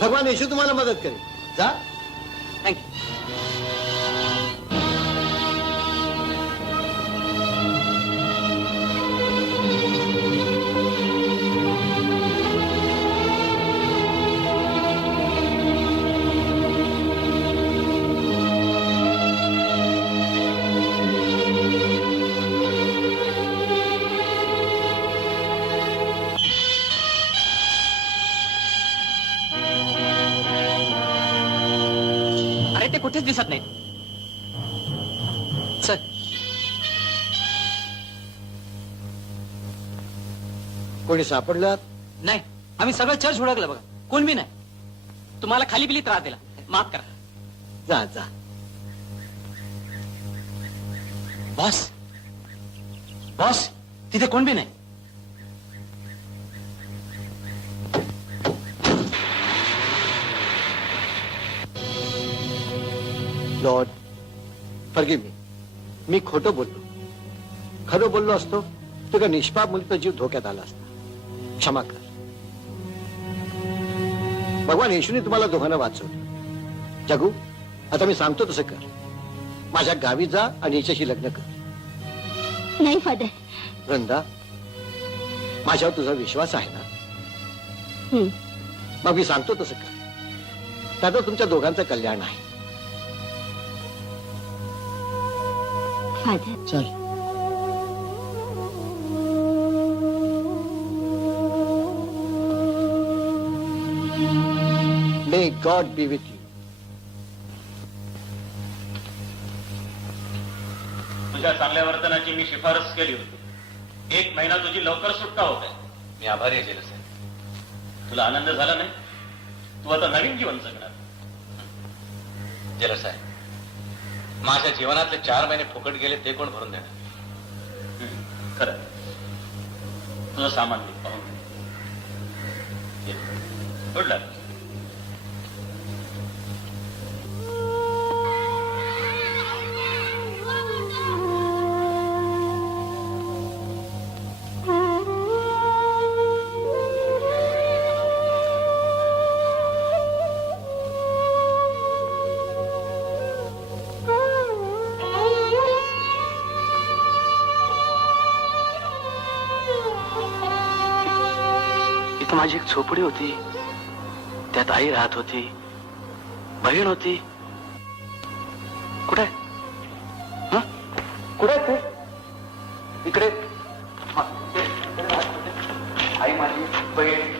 भगवान येशू तुम्हाला मदत करेल. जा. थँक्यू. अरे ते कुठेच दिसत नाही. चल. कोणी सापडलं? नाही, आम्ही सगळं चर्च हुडकलं बघा, कोण बी नाही. तुम्हाला खाली पिली त्रास दिला, माफ करा. जा जा. बॉस, बॉस, तिथे कोण बी नाही. Lord forgive me. मी खोटं बोललो. खरं बोललो असतो तुझा निष्पाप मुलीचा जीव धोक्यात आला असता. क्षमा कर. भगवान येशूने तुम्हाला दोघांना वाचवलं. जगू आता मी सांगतो तसं कर. माझ्या गावी जा आणि हिच्याशी लग्न कर. नाही फादर. वृंदा, माझ्यावर तुझा विश्वास आहे ना? हं. मग मी सांगतो तसं कर. त्यात तुमच्या दोघांचं कल्याण आहे. फादर, चल. May God B with you. तुझ्या चांगल्या वर्तनाची मी शिफारस केली होती. 1 महिना तुझी लवकर सुटका होत आहे. मी आभारी आहे जेलर साहेब. तुला आनंद झाला नाही? तू आता नवीन जीवन जगणार. जेलर साहेब, माझ्या जीवनातले 4 महिने फुकट गेले ते कोण भरून देणार? खरं. तुझं सामान मी पाहून घे. गुड लक. इथं माझी एक झोपडी होती, त्यात आई राहत होती, बहीण होती. कुठे कुठे ते? इकडे आई माझी बहीण.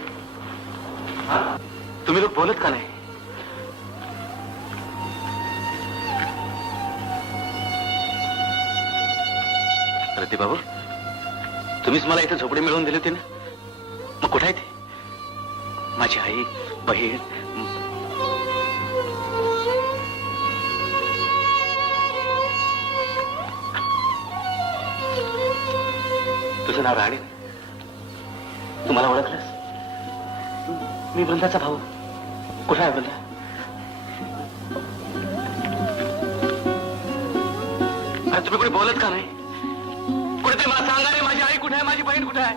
तुम्ही लोक बोलत का नाही? रती बाबू, तुम्हीच मला इथे झोपडी मिळवून दिली होती ना? मग कुठे आहे ती माझी आई बहीण? तुझं नाव राणे, तू मला ओळखलंस? मी वृंदाचा भाऊ. कुठे आहे वृंदा? अरे तुम्ही कोणी बोलत का नाही? कुठेतरी मला सांगा रे, माझी आई कुठे आहे, माझी बहीण कुठे आहे?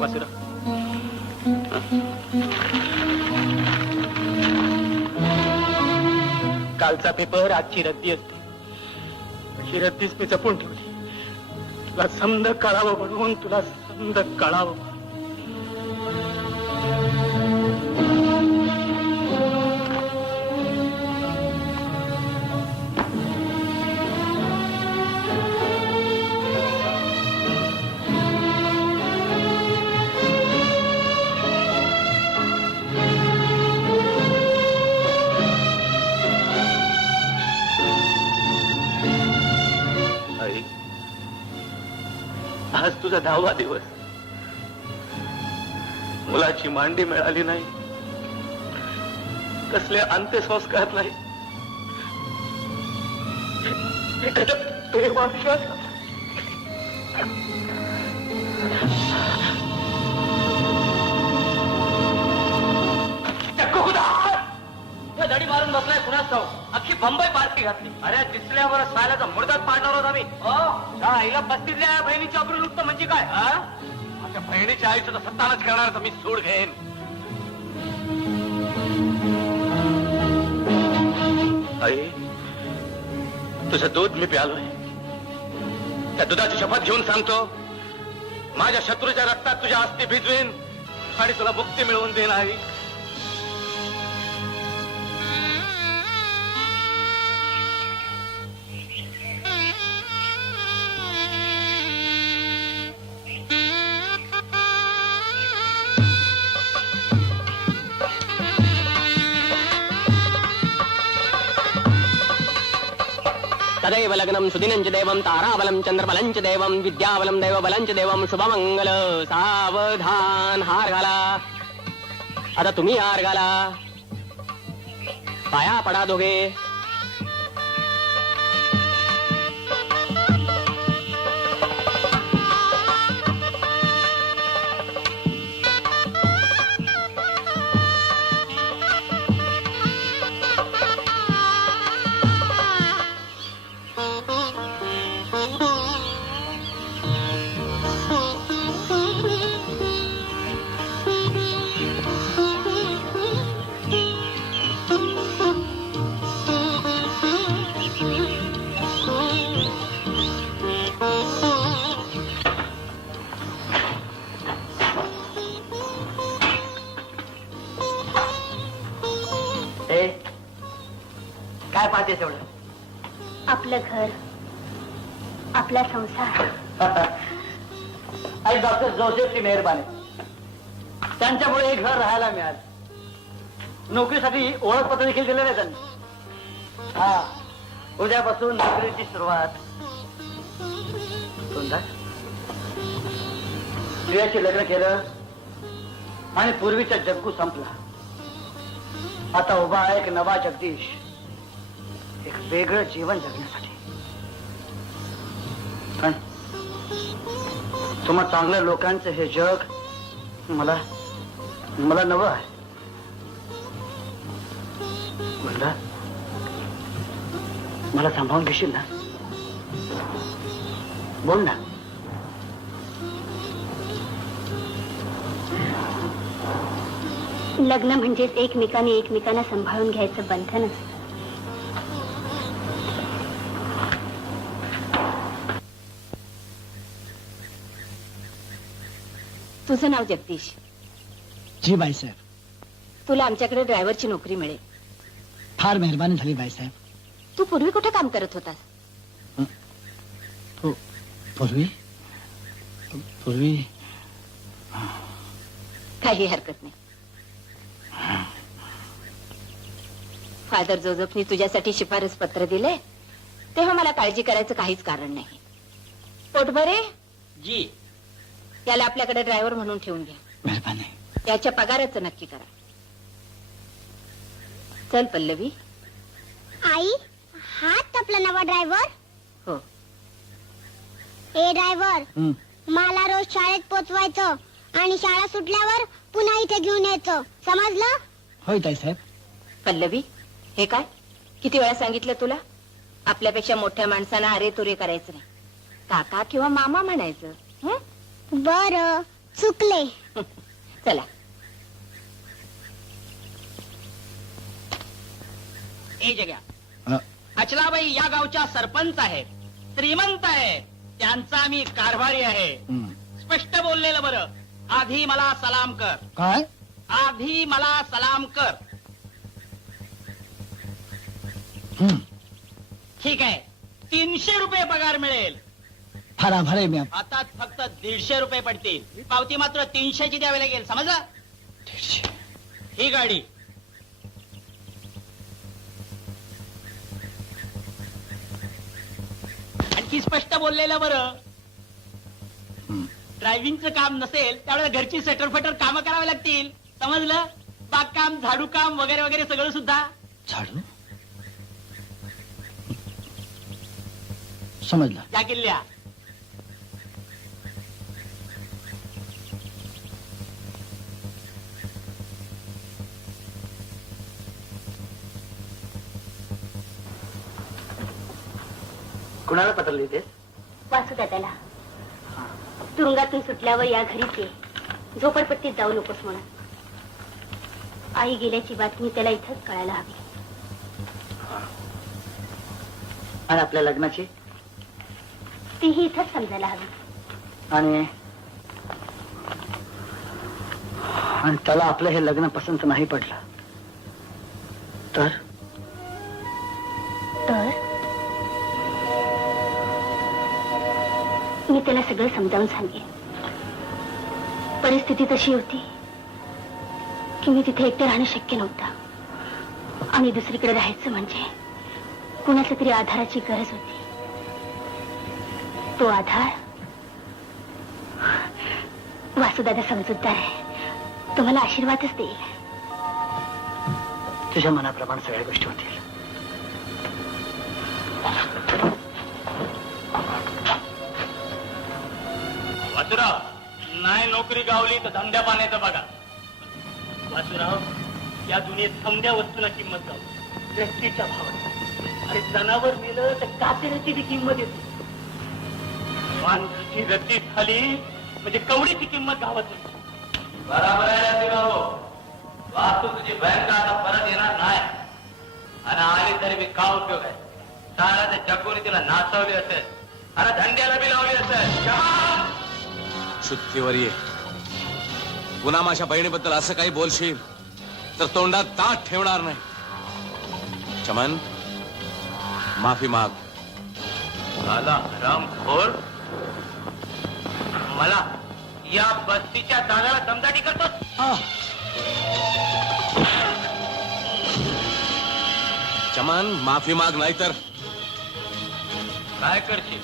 वासुराव, कालचा पेपर आजची रद्दी असते. ही रद्दीच मी जपून ठेवली. तुला समद कळावं म्हणून, तुला समद कळावं. आई, आज तुझा 10वा दिवस. मुलाची मांडी मिळाली नाही, कसले अंत्यसंस्कार नाही. एखाद्या प्रेमाविश्वास दडी मारून बसलाय कुणाच ठाऊ. अख्खी बंबई पार्टी घातली. अरे दिसल्यावर सायलाचा मुर्दाच पाडणार होता मी. आईला बस्तीतल्या बहिणीची अब्रू लुटतं म्हणजे काय? माझ्या बहिणीच्या आईचं तर सत्तानाच करणार तर मी सूड घेईन. आई, तुझं दूध मी प्यालोय. त्या दुधाची शपथ घेऊन सांगतो, माझ्या शत्रूच्या रक्तात तुझ्या अस्थी भिजवीन आणि तुला मुक्ती मिळवून देईन. आई, तदैव लग्नं सुदिनं च देवं ताराबलं चंद्रबलं च देवं विद्याबलं दैवबलं च देवं शुभमंगल. सावधान, हार घाला. आता तुम्ही हार घाला. पाया पडा दोघे. काय पाहते तेवढं? आपलं घर, आपला संसार. आई डॉक्टर जोसेफची मेहरबानी. त्यांच्यामुळे हे घर राहायला मिळालं. नोकरीसाठी ओळखपत्र देखील दिलं नाही त्यांनी. हा, उद्यापासून नोकरीची सुरुवात. स्त्रियाशी लग्न केलं आणि पूर्वीचा जग्गू संपला. आता उभा आहे एक नवा जगदीश, एक वेगळं जीवन जगण्यासाठी. पण तुम्हा चांगल्या लोकांचं हे जग मला नवं आहे. वृंदा, मला सांभाळून घेशील ना? बोल ना. लग्न म्हणजेच एकमेकांना सांभाळून घ्यायचं बंधन असतं. तुझं नाव जगदीश. जी बाईसाहेब. तुला आमच्याकडे ड्रायव्हरची नोकरी मिळेल. फार मेहरबानी झाली बाईसाहेब. तू पूर्वी कुठे काम करत होतास? पूर्वी काही हरकत नाही. फादर जोझफनी तुझ्यासाठी शिफारस पत्र दिले तेव्हा मला काळजी करायचं काहीच कारण नाही. पोटभरे जी, याला आपल्याकडे ड्रायव्हर म्हणून ठेवून घ्या. मेहरबानी. त्याच्या पगाराचं नक्की करा. चल पल्लवी. आई, हाच आपला नवा ड्रायव्हर? हो. ए ड्रायव्हर हं. मला रोज शाळेत पोचवायचं आणि शाळा सुटल्यावर पुन्हा इथे घेऊन यायचं, समजलं? होय ताईसाहेब. पल्लवी, हे काय किती वेळा सांगितलं तुला? आपल्यापेक्षा मोठ्या माणसांना अरे तुरे करायचं नाही, काका किंवा मामा म्हणायचं. बर, चुकले. चला. ए जग्या, हं. अचलाबाई या गावच्या सरपंच आहे, श्रीमंत आहे, त्यांचा मी कारभारी आहे. हं. स्पष्ट बोललेलं बरं. आधी मला सलाम कर, काय? आधी मला सलाम कर. हं. ठीक आहे, 300 रुपये पगार मिळेल. फार आभार आहे मी आता फक्त 150 रुपये पडतील. पावती मात्र 300ची द्यावी लागेल, समजलं? ही गाडी. आणखी स्पष्ट बोललेलं बरं. हं. ड्रायव्हिंगचं काम नसेल त्यावेळेला घरची सटरफटर कामं करावी लागतील, समजलं? बागकाम, झाडू काम वगैरे वगैरे सगळं सुद्धा. झाडू समजलं. त्या किल्ल्या. कुणाला पत्र लिहितेस? वासुदादाला. तुरुंगातून सुटल्यावर या घरीच ये, झोपडपट्टीत जाऊ नकोस म्हणून. आई गेल्याची बातमी त्याला इथंच कळायला हवी. आणि आपल्या लग्नाची? तीही इथंच समजायला हवी. आणि त्याला आपलं हे लग्न पसंत नाही पडलं तर? मी त्याला सगळं समजावून सांगेन. परिस्थिती तशी होती की मी तिथे एकटे राहणं शक्य नव्हतं आणि दुसरीकडे राहायचं म्हणजे कुणाच्या तरी आधाराची गरज होती. तो आधार वासुदादा समजूतदार आहे, तो मला आशीर्वादच देईल. तुझ्या मनाप्रमाणे सगळ्या गोष्टी होतील. वासुराव, नाही नोकरी गावली तर धंद्या पाण्याचं बघा. वासुराव, या दुनियेत समद्या वस्तूंना किंमत गावली, व्यक्तीच्या भावाची. अरे जनावर मेलं तर कातऱ्याची बी किंमत येते. माणसाची रद्दी झाली म्हणजे कवडीची किंमत गावत नाही. बराबर आहे भाऊ. वास्तू तुझी बँक आता परत येणार नाही आणि आली तरी मी का उपयोग आहे? सारा त्या जगोनी तिला नाचवली असेल आणि धंद्याला बी लावली असेल. शुद्धीवर ये. पुन्हा माझ्या बहिणीबद्दल असं काही बोलशील तर तोंडात दात ठेवणार नाही. चमन, माफी माग. आला हरामखोर, मला या बस्तीच्या दादाला दमदाटी करतो. चमन, माफी माग नाही तर काय करशील?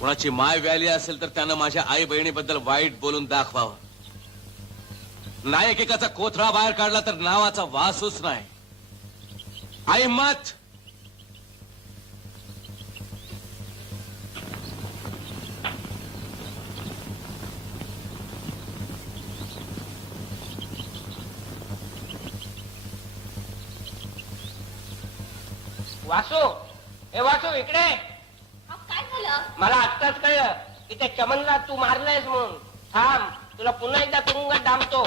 कोणाची माय व्याली असेल तर त्यानं माझ्या आई बहिणीबद्दल वाईट बोलून दाखवावं. नाही एकेकाचा कोथळा बाहेर काढला तर नावाचा वासूच नाही. आई मत. वासू हे वासू इकडे काय झालं? मला आत्ताच कळलं की त्या चमनला तू मारलंयस म्हणून. थांब, तुला पुन्हा एकदा तुरुंगात डांबतो.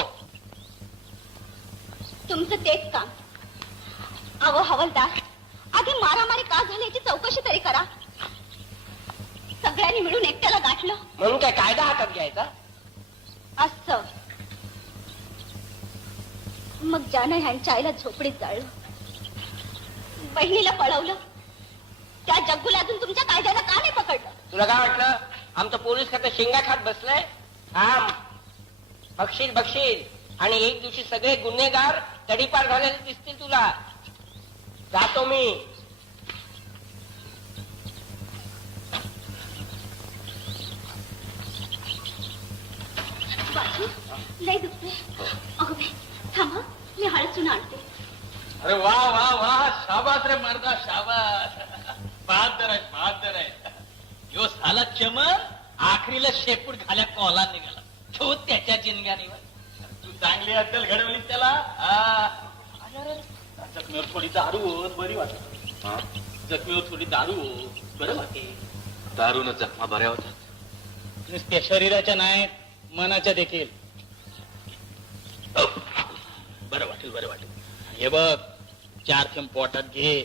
तुमचं तेच काम. अहो हवलदार, आधी मारामारी का झाली याची चौकशी तरी करा. सगळ्यांनी मिळून एकट्याला गाठलं म्हणून काय कायदा हातात घ्यायचा? असं. मग ज्यानं ह्यांच्या आईला झोपडीत जाळलं, बहिणीला पळवलं, त्या जग्गूला अजून तुमच्या कायद्याला का नाही पकडलं? तुला काय वाटलं आमचं पोलीस खातं शिंगा खात बसलंय? थांब, बक्षील बक्षील. आणि एक दिवशी सगळे गुन्हेगार तडीपार झालेले दिसतील तुला. जातो मी. वासू, लय दुखते. अगं बाई, थांबा, मी हळद चुना आणते. अरे वा वा वा, शाबास रे मर्दा, शाबास. बहादर आहे. यो साला चमन आखरीला शेपूट घाल्या कॉला निघाला. तो त्याच्या जिनगानीवर. तू चांगली अद्दल घडवलीस त्याला. जखमीवर थोडी दारू होत बरी वाटत. जखमीवर थोडी दारू होत बरं वाटे. दारून जखमा बऱ्या होतात. नुसत्या शरीराच्या नाहीत, मनाच्या देखील. बरं वाटेल. हे बघ, 4 थेंब पोटात घे,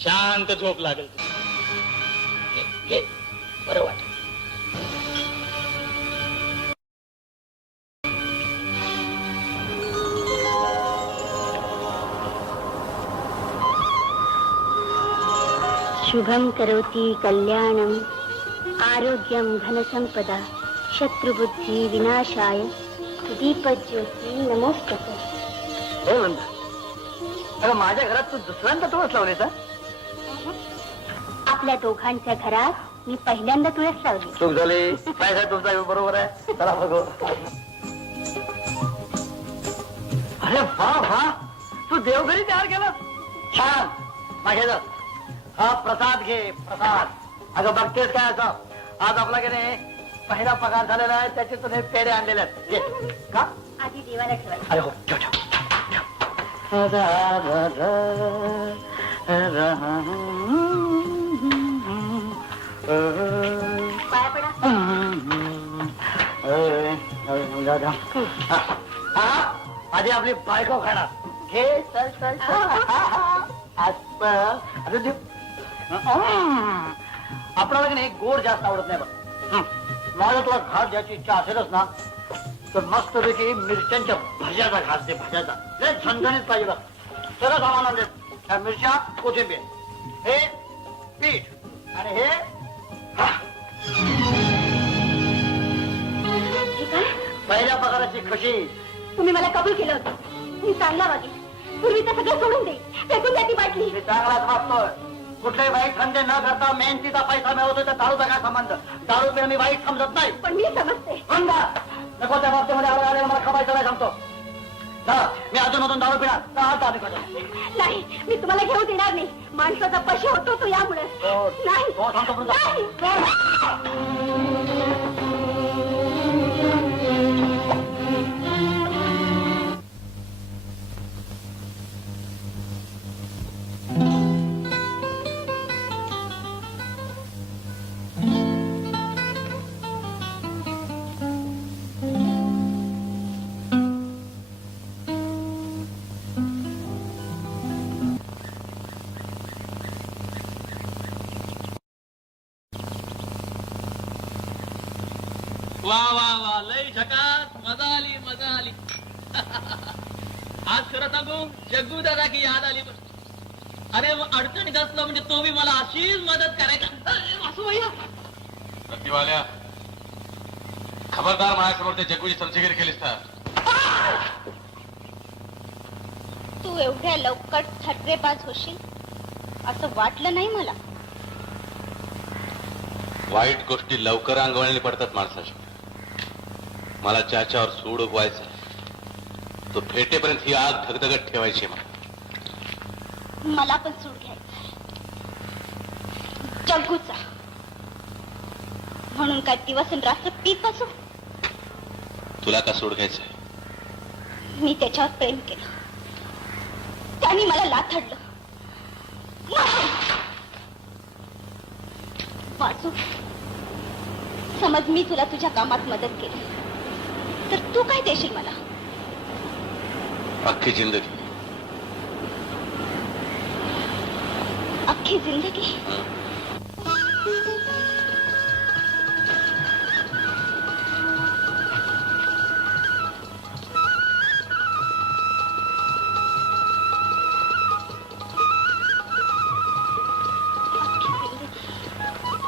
शांत झोप लागेल तुला. घे, बरं वाटेल. शुभम करोति कल्याणम आरोग्यम धनसंपदा शत्रुबुद्धी विनाशाय दीपज्योती नमोस्तुते. हे वृंदा, अगं माझ्या घरात तू दुसऱ्यांदा तुळस लावलेस? आपल्या दोघांच्या घरात मी पहिल्यांदा तुळस लावली. चूक झाली. काय साहेब तुमचा बरोबर आहे. चला बघू. अरे वा, तू देवघरी तयार केलं. छान. मागे जा. हा प्रसाद घे, प्रसाद. अगं बघतेस काय असं, आज आपला की नाही पहिला पगार झालेला आहे, त्याचे तुझे पेढे आणलेले आहेत. घे. का? आधी देवाला ठेवायचं. अरे हो, ठेव. पाया पडा. आधी आपली बायको खाणार. घे. चल. आपल्याला की नाही गोड जास्त आवडत नाही बघ. मला तुला घास द्यायची इच्छा असेलच ना, तर मस्त पैकी मिरच्यांच्या भज्याचा घास दे. भज्याचा लय झणझणीत पाहिजे बघ. सगळं सामान आणले. ह्या मिरच्या, कोथिंबीर, हे पीठ आणि हे पहिल्या पगाराची खुशी. तुम्ही मला कबूल केलं होतं. मी चांगला वागेल. पूर्वी तर सगळं सोडून दे. फेकून द्या ती बाटली. मी चांगलाच वागतोय. कुठलाही वाईट धंदे न करता मेहनतीचा पैसा मिळवतोय, तर दारूचा काय संबंध? दारू पिणं मी वाईट समजत नाही. पण मी समजते. नको त्या बाबतीमध्ये आला मला खपायचं नाही सांगतो. मी अजून दारू पिणार. नाही, मी तुम्हाला घेऊ देणार नाही. माणसाचा पशु होतो तो यामुळे. नाही. वा वा वा, लय झकास. मजा आली. आज खरं सांगू, जग्गू दादा की याद आली. अरे अडचणीत असलं म्हणजे तो बी मला अशीच मदत करायचा. असं भैया रद्दीवाल्या, खबरदार माझ्यासमोर ते जग्गूची चमचेगिरी केलीस तर. तू एवढ्या लवकर थटरेबाज होशील असं वाटलं नाही मला. वाईट गोष्टी लवकर अंगवळणी पडतात माणसाच्या. मला ज्याच्यावर सूड उगवायचा तो फेटेपर्यंत ही आग धगधगत ठेवायची. मला पण सूड घ्यायचा जग्गूचा. म्हणून काय दिवस रात्र पीत बसू? तुला का सूड घ्यायचंय? मी त्याच्यावर प्रेम केलं, त्याने मला लाथडलं. वाचू, समज मी तुला तुझ्या कामात मदत केली तर तू काय देशील मला? अख्खी जिंदगी. अख्खी जिंदगी?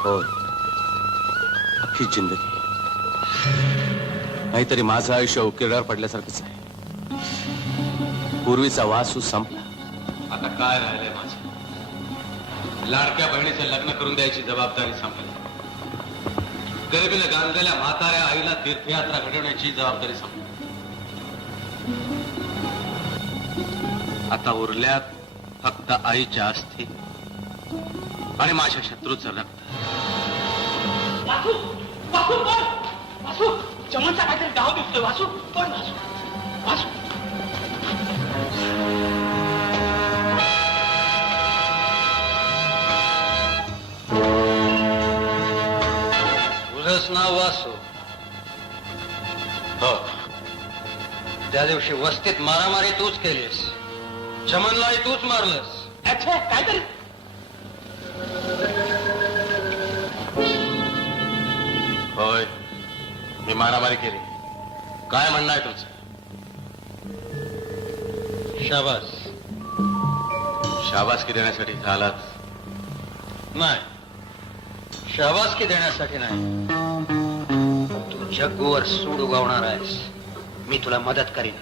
होय, अख्खी जिंदगी. नाहीतरी माझं आयुष्य उकिरड्यावर पडल्यासारखंच आहे. पूर्वीचा वासू संपला. आता काय राहिलंय माझं? लाडक्या बहिणीचं लग्न करून द्यायची जबाबदारी संपली. गरिबीला गांजलेल्या म्हाताऱ्या आईला तीर्थयात्रा घडवण्याची जबाबदारी संपली. आता उरल्यात फक्त आईच्या अस्थी आणि माझ्या शत्रूचं रक्त. वासू वासू पण वासू चमनचा काहीतरी गाव दिसतोय. वासू पण वासू वासू तुझंच नाव वासू? हो, त्या दिवशी वस्तीत मारामारी तूच केलीस, चमनलाही तूच मारलंस. अच्छा काहीतरी होय, मी मारामारी केली. काय म्हणणं आहे तुमचं? शाबास. शाबासकी देण्यासाठी झालात? नाही, शाबासकी देण्यासाठी नाही. तू जग्गूवर सूड उगवणार आहेस, मी तुला मदत करीन.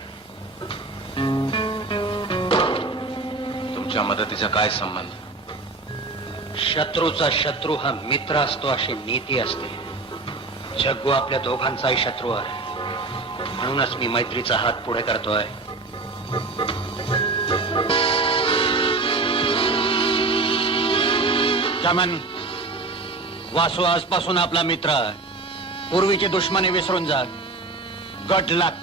तुमच्या मदतीचा काय संबंध? शत्रूचा शत्रू हा मित्र असतो अशी नीती असते. जग्गू आपल्या दोघांचाही शत्रू आहे, म्हणूनच मी मैत्रीचा हात पुढे करतोय. चमन, वासू आजपासून आपला मित्र आहे. पूर्वीची दुश्मनी विसरून जा. गुड लक.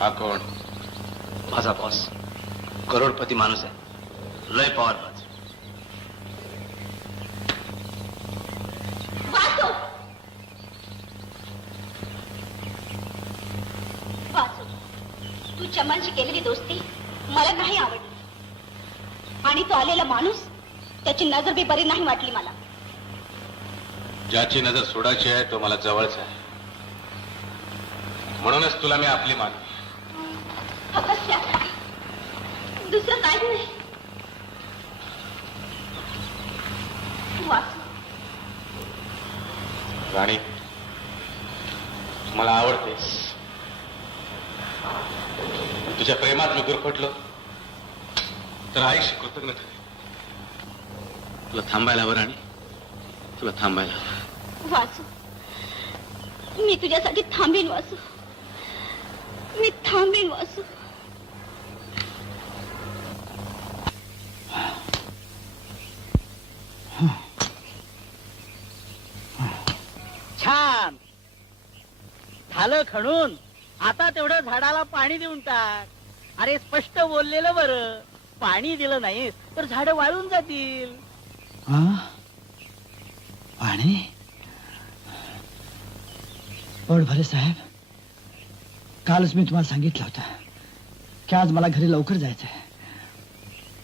हा कोण? माझा बॉस करोडपती माणूस आहे, लय पॉवर बाज. वाचू, वाचू, तू चमनशी केलेली दोस्ती मला नाही आवडली आणि तो आलेला माणूस त्याची नजर बी बरी नाही वाटली मला. ज्याची नजर सोडायची आहे तो मला जवळच आहे, म्हणूनच तुला मी आपली मानली. फक्त त्यासाठी, दुसरं काही नाही. वाचू, राणी, मला आवडतेस. तुझ्या प्रेमात मी गुरफटलो तर आईशी कृतज्ञ ठरेल. तुला थांबायला हवं राणी, तुला थांबायला हवं. वाचू, मी तुझ्यासाठी थांबीन. वाचू, मी थांबीन. वाचू, छान झालं खणून. आता तेवढं झाडाला पाणी देऊन टाक. अरे स्पष्ट बोललेलं बरं. पाणी दिलं नाहीस तर झाडं वाळून जातील. पाणी? भरे साहेब, कालच मी तुम्हाला सांगितलं होतं की आज मला घरी लवकर जायचंय.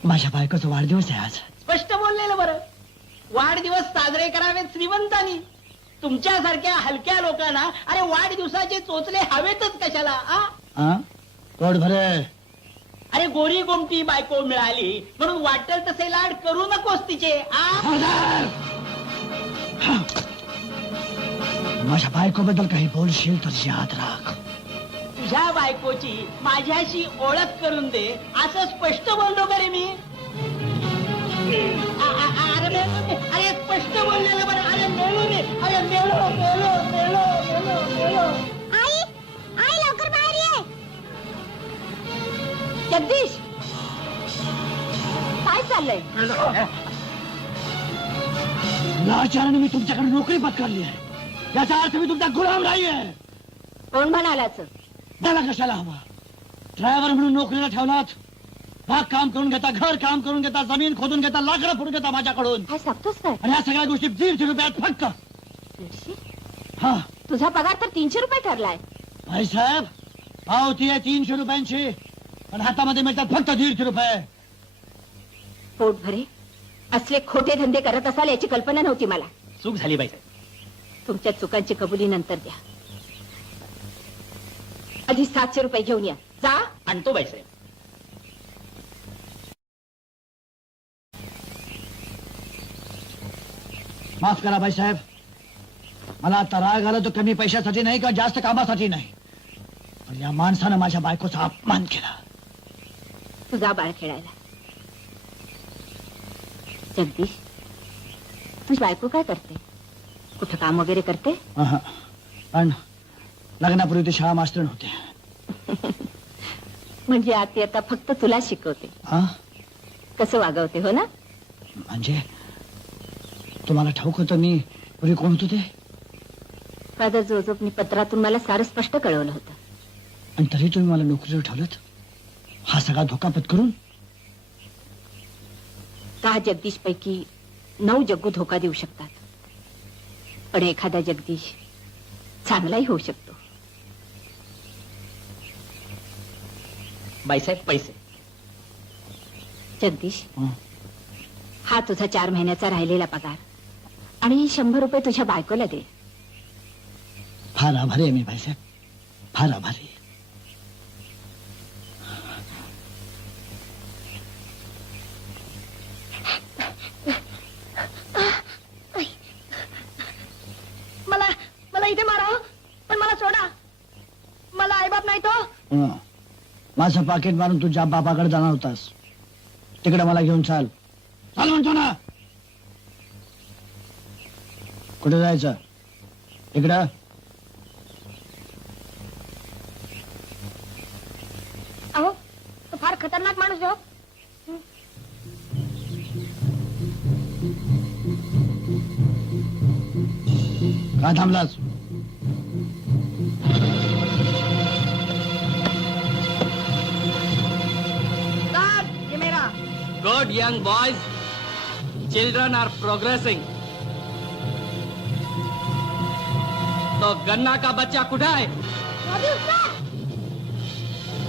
माझ्या बायकोचा वाढदिवस आहे आज. स्पष्ट बोललेलं बरं. वाढदिवस साजरे करावेत श्रीमंतांनी. तुमच्यासारख्या हलक्या लोकांना अरे वाढदिवसाचे चोचले हवेतच कशाला? पोट भरे. अरे गोरी गोमटी बायको मिळाली म्हणून वाटेल तसे लाड करू नकोस तिचे. माझ्या बायकोबद्दल काही बोलशील तर याद राख. तुझ्या बायकोची माझ्याशी ओळख करून दे असं स्पष्ट बोललो का रे मी? अरे स्पष्ट बोललेलं बरं. अरे मेलो रे. अरे मेलो मेलो मेलो मेलो मेलो. आई, आई लवकर बाहेर ये. जगदीश, काय चाललंय? लाचाराने मी तुमच्याकडे नोकरी पत्करली आहे. याचा अर्थ मी तुमचा गुलाम नाही आहे. कोण म्हणालाच? मला कशाला हवा? ड्रायव्हर म्हणून नोकरीला ठेवलात बाग काम करून घेता, घर काम करून घेता, जमीन खोदून घेता, लाकडं फोडून घेता माझ्याकडून. काय सांगतोस काय? आणि या सगळ्या गोष्टी 150 रुपयात फक्त. 150? हा तुझा पगार तर 300 रुपये ठरलाय. भाईसाहेब, पावती आहे 300 रुपयांची, पण हातामध्ये मिळतात फक्त 150 रुपये. पोट भरे असले खोटे धंदे करत असाल याची कल्पना नव्हती मला. चूक झाली बाईसाहेब. तुमच्या चुकांची कबुली नंतर द्या. आधी 700 रुपये घेऊन या. जा. आणतो बाईसाहेब. माफ करा भाईसाहेब, मला आता राग आला तो कमी पैशासाठी नाही का जास्त कामासाठी नाही, पण या माणसानं माझ्या बायकोचा अपमान केला. तुझा बाळ खेळायला. जगदीश, तुझी बायको काय करते? कुठं काम वगैरे करते? अहं. पण लग्नापूर्वी ते शाळा मास्तर होते. म्हणजे आता फक्त तुला शिकवते, हा कसं वागवते, हो ना? म्हणजे तुम्हाला ठाऊक होतं मी पूर्वी कोण होतो ते? फादर जोझफनी पत्रातून मला सारं स्पष्ट कळवलं होतं. आणि तरी तुम्ही मला नोकरीवर ठेवलं, हा सगळा धोका पत्करून? 10 जगदीश पैकी 9 जग्गू धोका देऊ शकतात, पण एखादा जगदीश चांगलाही होऊ शकतो. बाईसाहेब पैसे. जगदीश, हं. हा तुझा 4 महिन्याचा राहिलेला पगार आणि 100 रुपये तुझ्या बायकोला दे. फार आभारी आहे मी भाईसाहेब, फार आभारी आहे. मला इथे मारा, पण मला सोडा. मला आईबाप नाही तो. हं. माझं पाकिट मारून तुझ्या बापाकडे जाणार होतास, तिकडे मला घेऊन चाल. चाल म्हणतो ना. कुठे जायचं? इकडं. अहो, तो फार खतरनाक माणूस आहे हो. का थांबलास? Good young boys, children are progressing. तो गन्ना का बच्चा कुठे आहे?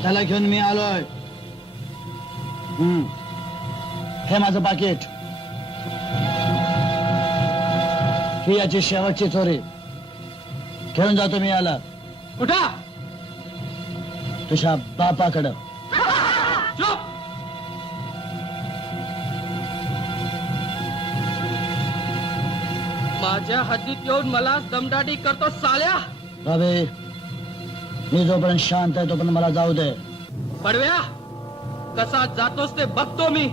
त्याला घेऊन मी आलोय. हे माझं पाकिट, ही याची शेवटची चोरी. घेऊन जातो मी याला कुठं? तुझ्या बापाकडं. चुप. माझ्या हद्दीत येऊन मला दमदाटी करतो साल्या. बाबे, मी जोपर्यंत शांत आहे तोपर्यंत मला जाऊ दे. पडव्या, कसा जातोस ते बघतो मी.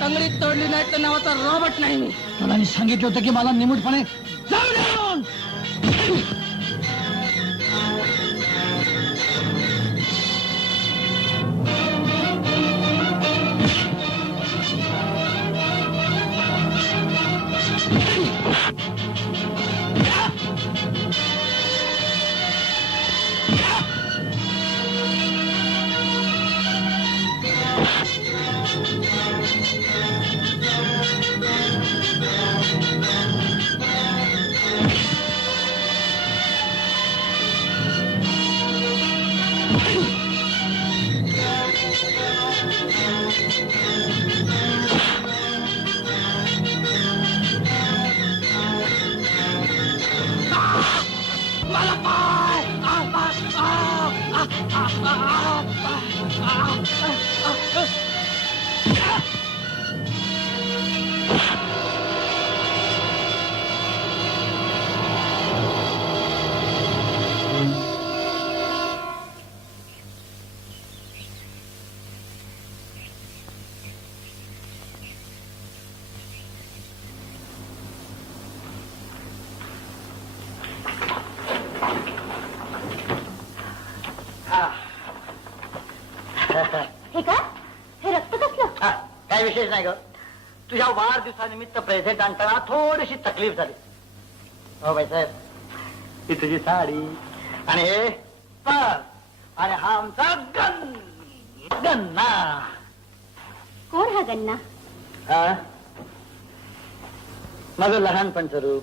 तंगडीत तोडली नाही तर नावाचा रॉबर्ट नाही मी. तुला मी सांगितलं होतं की मला निमूटपणे जाऊ दे म्हणून. हे का? हे रक्त कसलं? काय विशेष नाही ग. तुझ्या वाढदिवसानिमित्त प्रेझेंट आणताना थोडीशी तकलीफ झाली. हो बाईसाहेब, ही तुझी साडी आणि हे पर्स आणि हा आमचा गन्ना. कोण हा गन्ना? हा? माझं लहानपणचं रूप.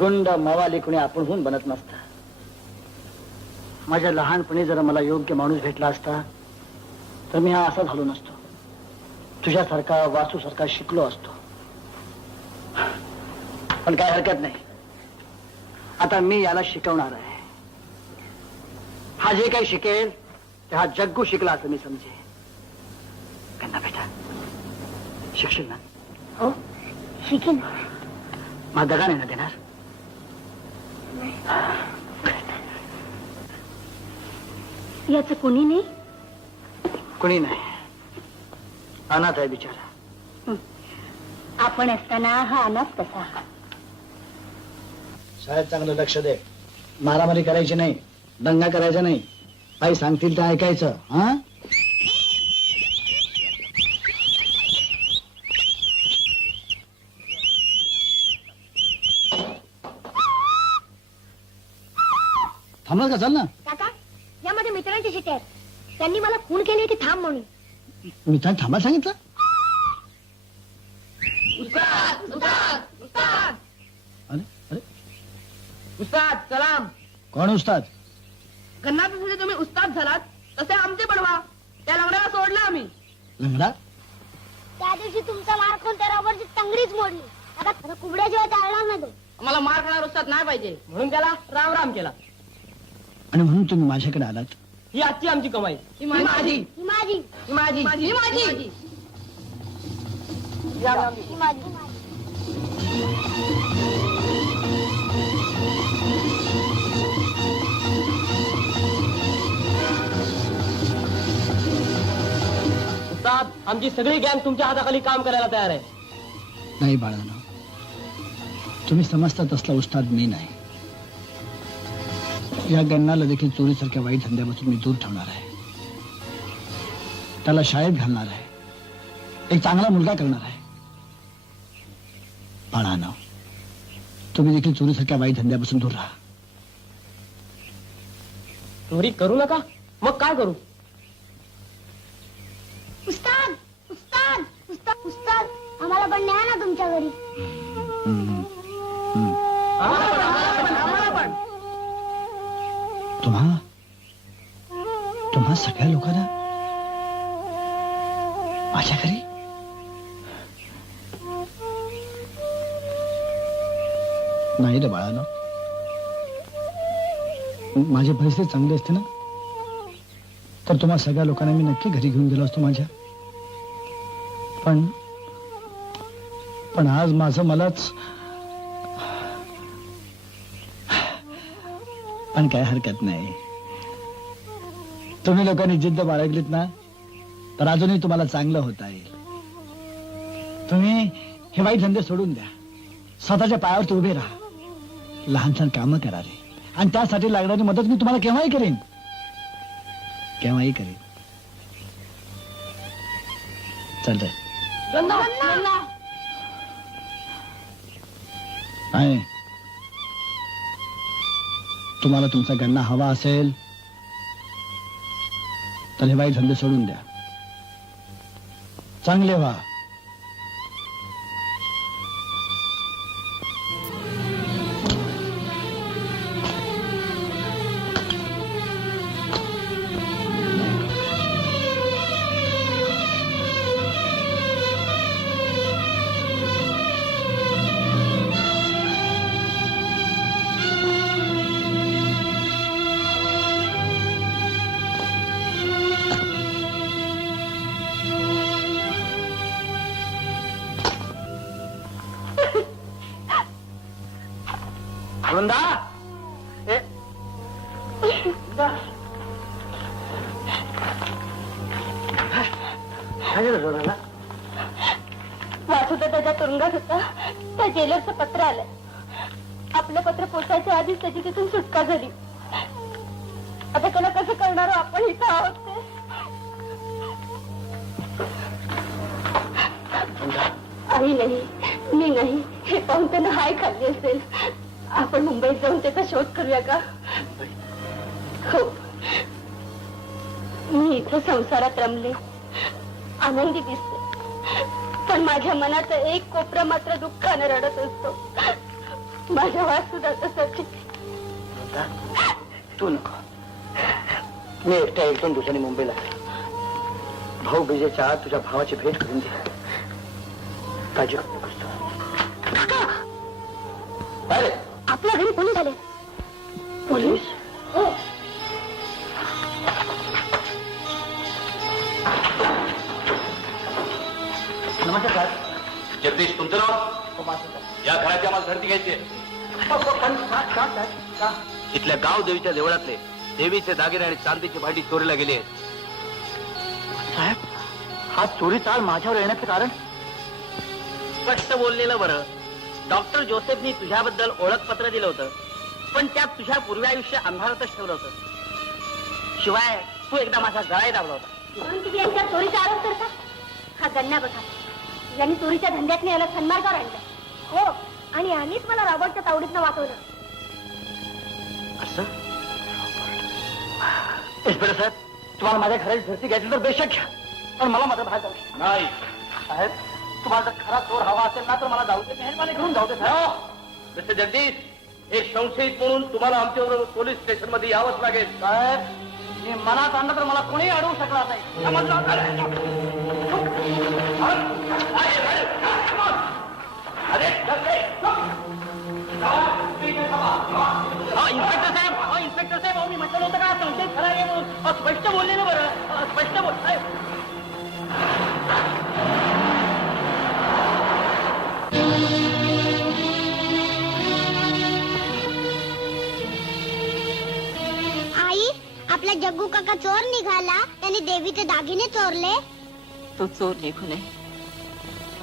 गुंड मवाली कुणी आपणहून बनत नसता. माझ्या लहानपणी जर मला योग्य माणूस भेटला असता तर मी हा असा झालो नसतो. तुझ्यासारखा वासूसारखा शिकलो असतो. पण काय हरकत नाही, आता मी याला शिकवणार आहे. हा जे काही शिकेल ते हा जग्गू शिकला असं मी समजे. गन्ना बेटा, शिकशील ना? हो, शिकेन. मला दगा नाही ना देणार? याच कुणी नाही. कुणी नाही, अनाथ आहे बिचारा. आपण असताना हा अनाथ कसा? शाळेत चांगलं लक्ष दे. मारामारी करायची नाही, दंगा करायचा नाही. काही सांगतील ते ऐकायचं. हा? थांबलं का? चल ना. काका, या माझ्या मित्रांची शिटी आहेत. त्यांनी मला खून केली की थांब म्हणून. मी तर थांबा सांगितलं. अरे अरे, उस्ताद सलाम. कोण उस्ताद? गन्ना जसे तुम्ही उस्ताद झालात तसे आमचे बनवा. त्या लंगड्याला सोडलं आम्ही. लंगडा? त्या दिवशी तुमचा मार खाऊन त्या रॉबरची टंगडीच मोडली. आता कुबड्याशिवाय चालणार नाही तो. आम्हाला मार खाणार उस्ताद नाही पाहिजे म्हणून त्याला राम राम केला. आणि म्हणून तुम्ही माझ्याकडे आलात? ही आजची आमची कमाई. ही माझी. ही माझी. ही माझी. ही माझी. ही माझी. उस्ताद, आमची सगळी गँग तुमच्या हाताखाली काम करायला तयार आहे. नाही बाळांनो, तुम्ही समजता तसला उस्ताद मी नाही. या गन्नाला देखील चोरीसारख्या वाईट धंद्यापासून मी दूर ठेवणार आहे. त्याला शाळेत घालणार आहे. एक चांगला मुलगा करणार आहे. बाळांनो, तुम्ही देखील चोरीसारख्या वाईट धंद्यापासून दूर राहा. चोरी करू नका. मग काय करू? उस्ताद, उस्ताद, उस्ताद, उस्ताद, आम्हाला पण न्या ना तुमच्या घरी. आम्हाला पण. तुम्हा सगळ्या लोकांना माझ्या घरी? नाही रे बाळानो, माझे परिस्थिती चांगली असते ना तर तुम्हा सगळ्या लोकांना मी नक्की घरी घेऊन गेलो असतो माझ्या. पण आज माझं मलाच. पण काय हरकत नाही. तुम्ही लोकांनी जिद्द बाळगलीत ना तर अजूनही तुम्हाला चांगलं होता येईल. तुम्ही हे वाईट धंदे सोडून द्या. स्वतःच्या पायावर उभे राहा. लहान छान कामं करा रे. आणि त्यासाठी लागणारी मदत मी तुम्हाला केव्हाही करेन. केव्हाही करेन. चल रे. नाही, तुम्हाला तुमचा गन्ना हवा असेल तर हे वाईट धंदे सोडून द्या. चांगले व्हा. वृंदा, वासुदा त्याच्या तुरुंगात होता. त्या जेलरचं पत्र आलं. आपलं पत्र पोचायच्या आधीच त्याची तिथून सुटका झाली. आता त्याला कसं करणार आपण इथं आहोत ते. आई नाही, मी नाही, हे पाहून त्यानं हाय खाल्ली असेल. आपण मुंबईत जाऊन त्याचा शोध करूया का? हो, मी इथं संसारात रमले, आनंदी दिसते, पण माझ्या मनाचा एक कोपरा मात्र दुःखाने रडत असतो. माझा वास सुद्धा तसाच. तू नको, मी एकट्या 1-2 दिवसांनी मुंबईला भाऊ बीजेच्या आत तुझ्या भावाची भेट करून दे. काळजी करू नकोस तू. काय रे? आपल्या घरी पोलीस आले. पोलीस? हो. नमस्कार. जगदीश तुमचं नाव? या घराची आम्हाला धरती घ्यायची आहे. इथल्या गाव देवीच्या देवळातले देवीचे दागिने आणि चांदीची भांडी चोरीला गेली आहेत. साहेब, हा चोरी चाल माझ्यावर येण्याचं कारण? स्पष्ट बोललेलं बरं. डॉक्टर जोसेफनी तुझ्याबद्दल ओळखपत्र दिलं होतं, पण त्यात तुझ्या पूर्वायुष्य अंधारातच ठेवलं होतं. शिवाय तू एकदा माझा गळाही दाबला होता. म्हणून तुम्ही यांच्यावर चोरीचा आरोप करता? हा गन्ना बघा, यांनी चोरीच्या धंद्यातने याला सन्मार्गावर आणलं. हो, आणि यांनीच मला रॉबर्टच्या तावडीतनं वाचवलं. असं? इन्स्पेक्टर साहेब, तुम्हाला माझ्या घराची धरती घ्यायची तर बेशक घ्या, पण मला मात्र बाहेर जाऊ द्या. नाही साहेब, तुम्हाला जर खरा चोर हवा असेल ना तर मला जाऊ दे, मेहरबानी घेऊन जाऊ दे साहेब. मिस्टर जगदीश, एक संशयित म्हणून तुम्हाला आमच्याबरोबर पोलीस स्टेशन मध्ये यावंच लागेल. साहेब, मी मनात आणलं तर मला कोणीही अडवू शकणार नाही. इन्स्पेक्टर साहेब, मी म्हटलं नव्हतं का संशय खरा आहे म्हणून. स्पष्ट बोलले ना बरं, स्पष्ट बोल. आई, आपला जग्गू काका चोर निघाला, त्याने देवीचे दागिने चोरले. तो चोर निघू नये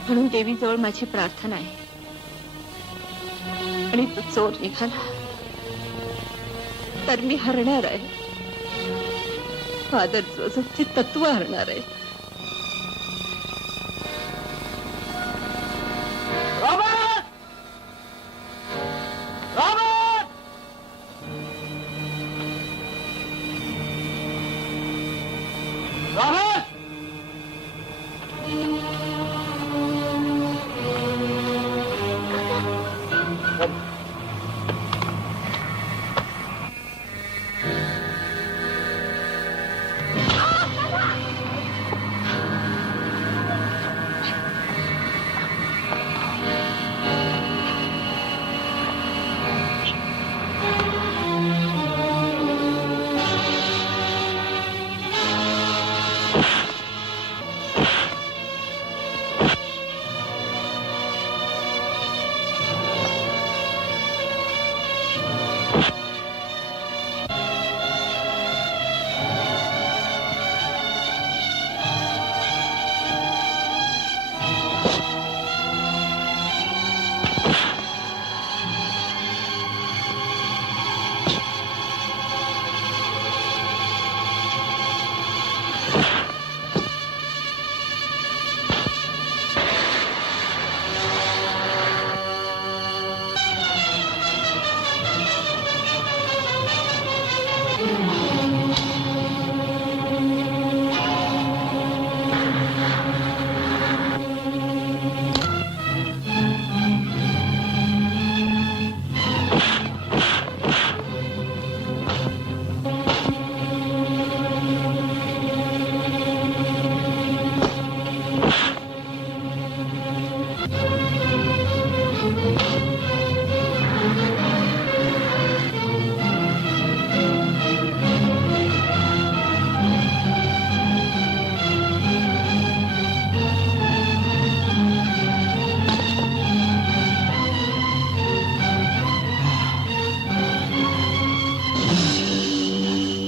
म्हणून देवीजवळ माझी प्रार्थना आहे. आणि तो चोर निघाला तर मी हरणार आहे. फादर जोसेफची तत्व हरणार आहे. Robert! Robert! Robert!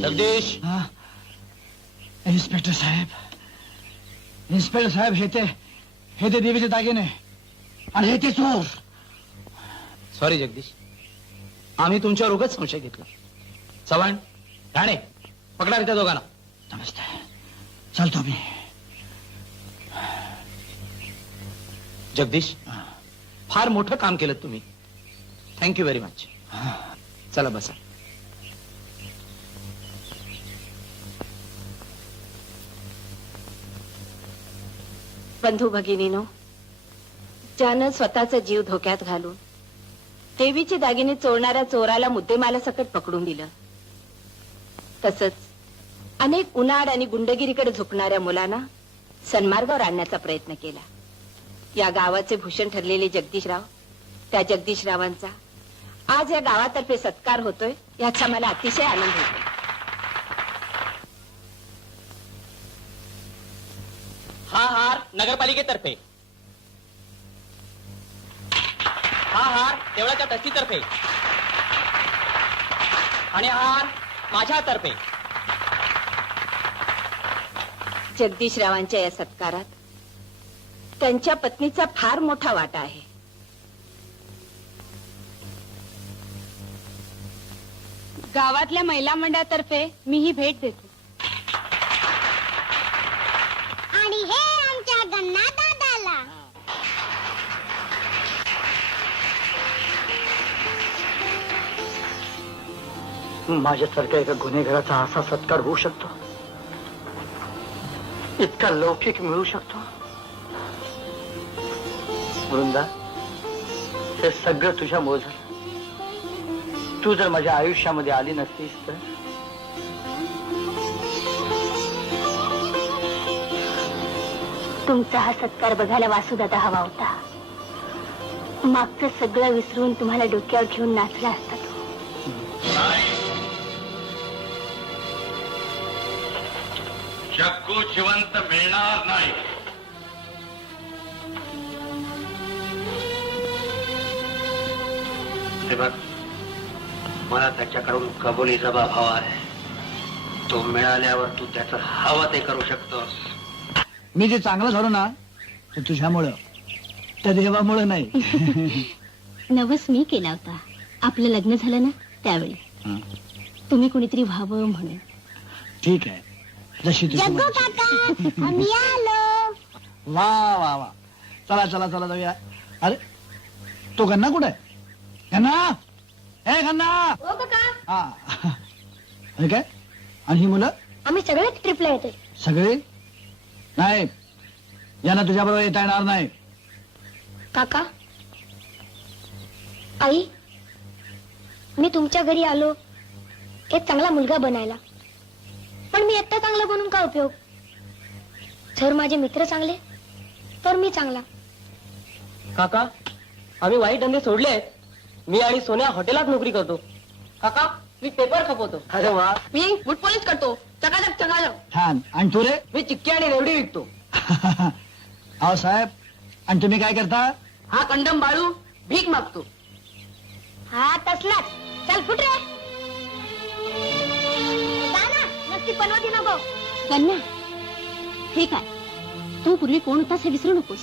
Jagdish, inspector साहेब, हे ते देवीचे दागिने आणि हे ते चोर. सॉरी जगदीश, आम्ही तुमच्यावर उगाच संशय घेतला. चव्हाण, राणे, पकडा रे त्या दोघांना. नमस्ते, चालतो मी. जगदीश, फार मोठं काम केलं तुम्ही. Thank you very much. चला बसा. बंधू भगिनीनो, ज्यानं स्वतःचा जीव धोक्यात घालून देवीची दागिने चोरणाऱ्या चोराला मुद्देमालासकट पकडून दिलं, तसंच अनेक उन्हाळ आणि गुंडगिरीकडे झुकणाऱ्या मुलांना सन्मार्गावर आणण्याचा प्रयत्न केला. या गावाचे भूषण ठरलेले जगदीशराव, त्या जगदीशरावांचा आज या गावातर्फे सत्कार होतोय याचा मला अतिशय आनंद होतो. हा हार नगरपालिकेतर्फे, हा हार देवळाच्या ट्रस्टीतर्फे आणि हा हार माझ्यातर्फे. जगदीशरावांच्या या सत्कारात त्यांच्या पत्नीचा फार मोठा वाटा आहे. गावातल्या महिला मंडळातर्फे मी ही भेट देतो. आणि हे आमच्या गन्ना दादाला. माझ्यासारख्या एका गुन्हेगाराचा असा सत्कार होऊ शकतो, इतका लौकिक मिळू शकतो. वृंदा, हे सगळं तुझ्यामुळे झालं. तू जर माझ्या आयुष्यामध्ये आली नसतीस तर तुमचा हा सत्कार बघायला वासुदादा हवा होता. मागचं सगळं विसरून तुम्हाला डोक्यावर घेऊन नाचला असता तो. जग्गू जिवंत मिळणार नाही. हे बघ, मला त्याच्याकडून कबुली जबाब हवा आहे. तो मिळाल्यावर तू त्याचं हवं ते करू शकतोस. मी जे चांगलं झालो ना ते तुझ्यामुळं, त्या देवामुळं नाही. नवस मी केला होता. आपलं लग्न झालं ना त्यावेळी. हं. तुम्ही कुणीतरी व्हावं म्हणून. ठीक आहे, जशी तुझी मर्जी. आम्ही आलो. वा वा वा, चला चला चला जाऊया. अरे तो गन्ना कुठे आहे? गन्ना, ए गन्ना. हो काका, हा, हे काय? आणि ही मुलं आम्ही सगळे ट्रिपला येतोय. सगळे? नाही, यांना तुझ्या बरोबर येता येणार नाही. काका, आई, मी तुमच्या घरी आलो एक चांगला मुलगा बनायला. पण मी एकटा चांगला बनून काय उपयोग? जर माझे मित्र चांगले तर मी चांगला. काका, आम्ही वाईट धंदे सोडले आहेत. मी आणि सोन्या हॉटेलात नोकरी करतो. काका, मी पेपर खपवतो. अरे वा, मी बुट पॉलिश करतो. चकाचक चकाचक. छान. आणि तू रे? मी चिक्की आणि रेवडी विकतो. अहो साहेब, आणि तुम्ही काय करता? हा कंडम बाळू भीक मागतो. हा तसलाच. चल फुट रे. नक्की पनवती नको. कन्या, हे काय? तू पूर्वी कोण होतास हे विसरू नकोस.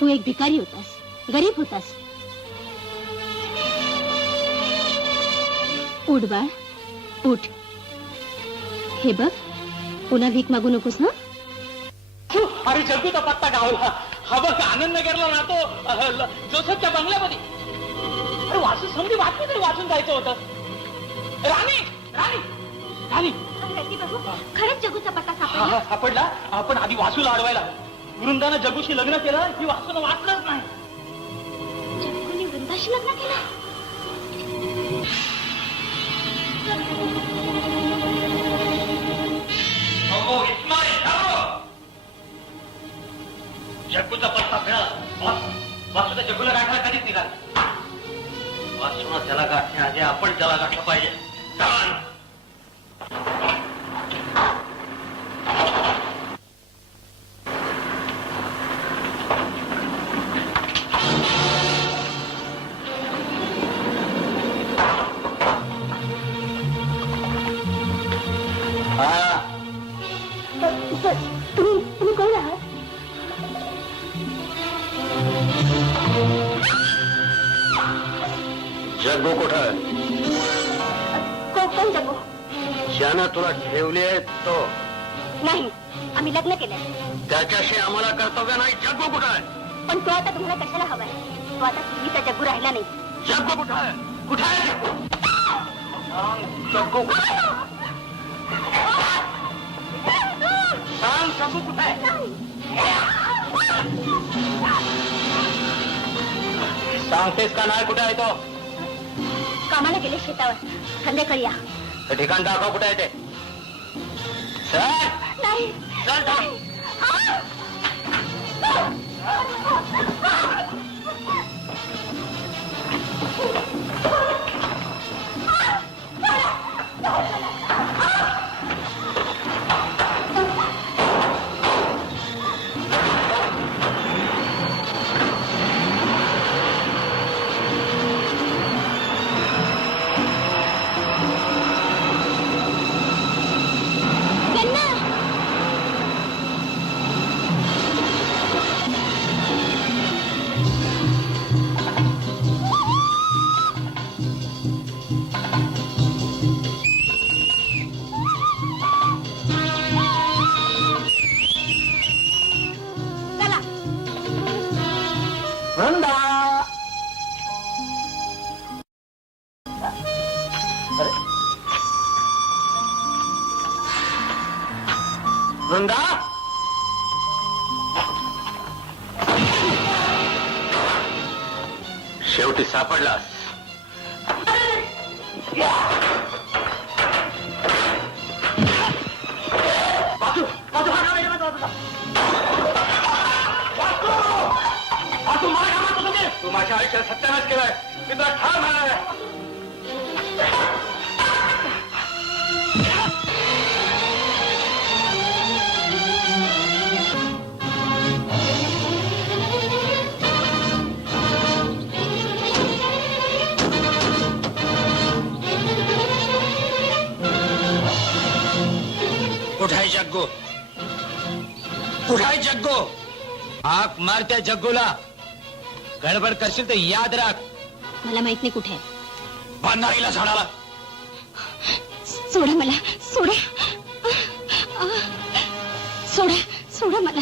तू एक भिकारी होतास, गरीब होतास. उठ बाळ, उठ. हे बघ, पुन्हा भीक मागू नकोस ना. अरे जग्गूचा पत्ता गावला. हा बघ, आनंद नगरला राहतो, जोसेफच्या बंगल्यामध्ये. अरे वाचून समजी बातमी तरी वाचून जायचं होतं. राणी राणी राणी, खरंच जगूचा पत्ता सापडला. सापडला. आपण आधी वासूला अडवायला. वृंदानं जग्गूशी लग्न केलं ही वासून वाचलंच नाही. जग्गूने वृंदाशी लग्न केलं. जग्गूचा पत्ता मिळाला. वासूचा जग्गूला गाठायला कधीच निघाला. वासून त्याला गाठण्याआधी आपण त्याला गाठलं पाहिजे. चला. तुम्ही कोण आहात? जग्गू कुठं? कोण जगू? ज्यानं तुला ठेवले तो. नाही, आम्ही लग्न केलंय. त्याच्याशी आम्हाला कर्तव्य नाही. जग्गू कुठं आहे? पण तो आता तुम्हाला कशाला हवाय? तो आता पूर्वीचा जग्गू राहिला नाही. जग्गू कुठं आहे? कुठं आहे जग्गू? सांग जग्गू कुठं आहे? सांगतेस का नाही कुठे आहे तो? कामाला गेले शेतावर. संध्याकाळी या. ते ठिकाण दाखव कुठे आहे ते. चल नाही. चल थांब. चला. वृंदा अरे वृंदा शेवटी सापडलास. तू माझ्या आयुष्यात सत्यानाश केलाय. मी तुला ठार मारणार आहे. कुठाय जग्गू? कुठाय जग्गू? आग मार त्या जग्गूला. गडबड करशील तर याद राख. मला माहित नाही कुठे आहे. बांधारीला झाडाला. सोडा मला. सोडा. सोडा. सोडा मला.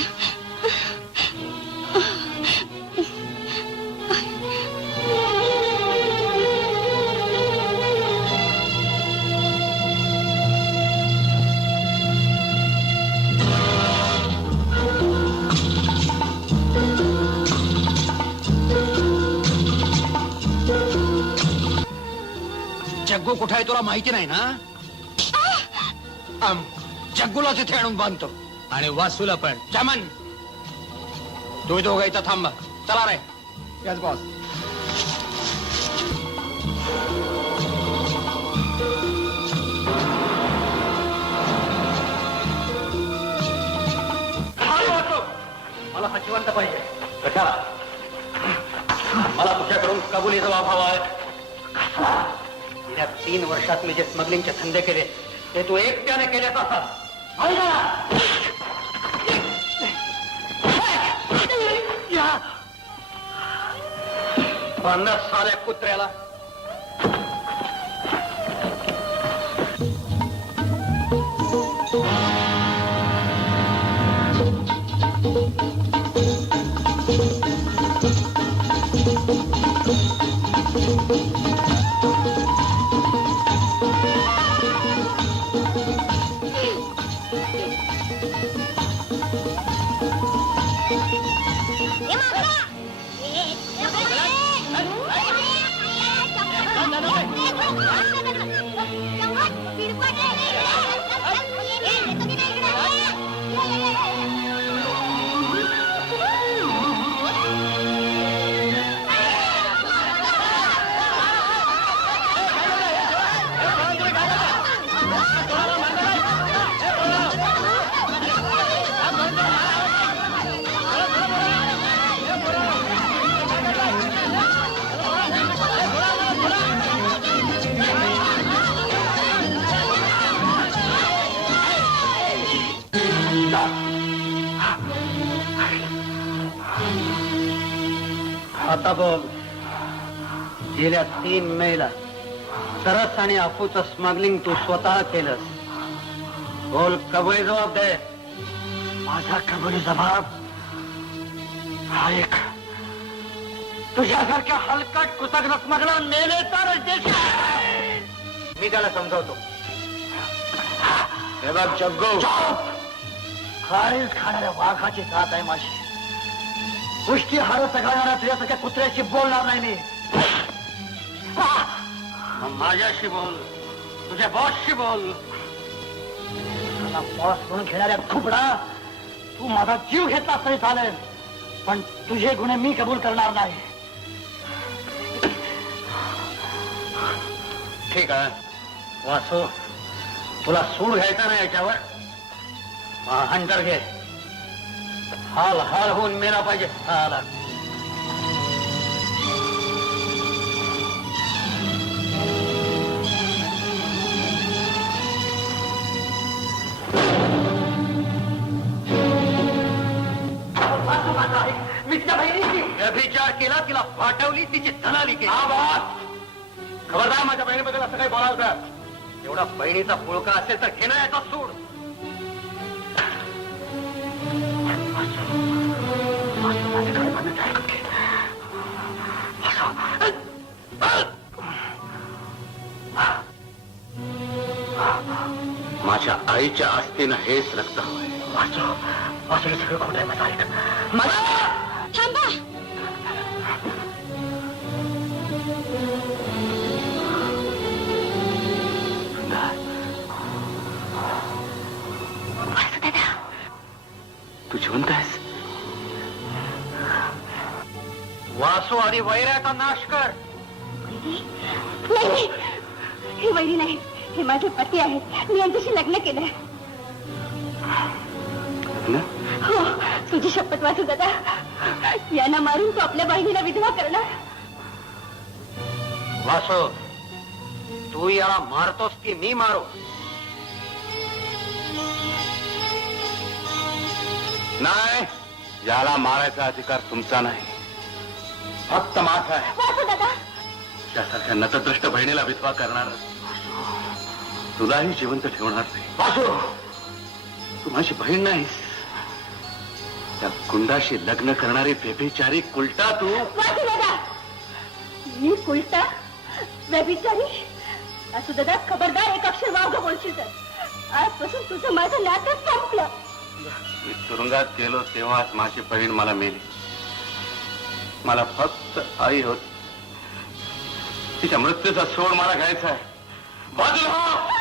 जग्गू कुठे आहे तुला माहिती नाही ना? जग्गूलाच इथे आणून बांधतो आणि वासूला पण. चमन तुम्ही दोघं इथं थांबा. चला रे. Yes boss. मला हा जिवंत पाहिजे. कशाला? मला तुझ्याकडून कबुलीचा वाव हवा आहे. गेल्या 3 वर्षात मी जे स्मगलिंगचे धंदे केले ते तू एकट्याने केल्याचा साऱ्या कुत्र्याला. आता बोल. गेल्या 3 मेला सरस आणि अफूचं स्मगलिंग तू स्वतः केलंस. बोल, कबुली जबाब दे. माझा कबुली जबाब हा एक तुझ्यासारख्या हलकट कृतज्ञ स्मगला नेले तर मी त्याला समजावतो. हे बघ जग्गू, खारीच खाणाऱ्या वाघाची साथ आहे माझी. गोष्टी हार सगळणाऱ्या तुझ्यासारख्या कुत्र्याशी बोलणार नाही मी. माझ्याशी बोल, तुझ्या बॉसशी बोल. बॉस म्हणून घेणाऱ्या खुबडा, तू माझा जीव घेतला तरी चालेल, पण तुझे गुन्हे मी कबूल करणार नाही. ठीक आहे वासू, तुला सूड घ्यायचा नाही याच्यावर. हंटर घे. हाल हाल होऊन मेला पाहिजे. हाल मी तिच्या बहिणीची व्यभिचार केला, तिला पाठवली, तिची धनाली केली. खबरदार माझ्या बहिणीबद्दल असं काही बोलावं. एवढा बहिणीचा पुळका असेल तर घेणं याचा सूड. माझ्या आईच्या आस्तीनं हेच रक्त हवंय. वाचू हे सगळं खोट आहे. माझं ऐक. थांबा. तू जिवंत आहेस? वासू आणि वैराचा नाश कर. नाही, हे वैरी नाही, हे माझे पती आहेत. मी यांच्याशी लग्न केलंय. हो, तुझी शपथ वाचू दादा. यांना मारून तू आपल्या बहिणीला विधवा करणार. वासू, तू याला मारतोस की मी मारू? नाही, याला मारायचा अधिकार तुमचा नाही, फक्त माझा आहे. वाचू दादा. त्यासारख्या नतदृष्ट बहिणीला विधवा करणार तुलाही जिवंत ठेवणार नाही. वासू, तू माझी बहीण नाहीस, त्या गुंडाशी लग्न करणारी व्यभिचारी कुलटा तू. वाचू दादा. मी कुलटा व्यभिचारी असू दादा. खबरदार एक अक्षर वावग बोलशील तर आजपासून तुझं माझं नातं संपलं. मी तुरुंगात गेलो तेव्हाच माझी बहीण मला मेली. मला फक्त आई होत. तिच्या मृत्यूचा सोड मला घ्यायचा आहे. बाजूला हो.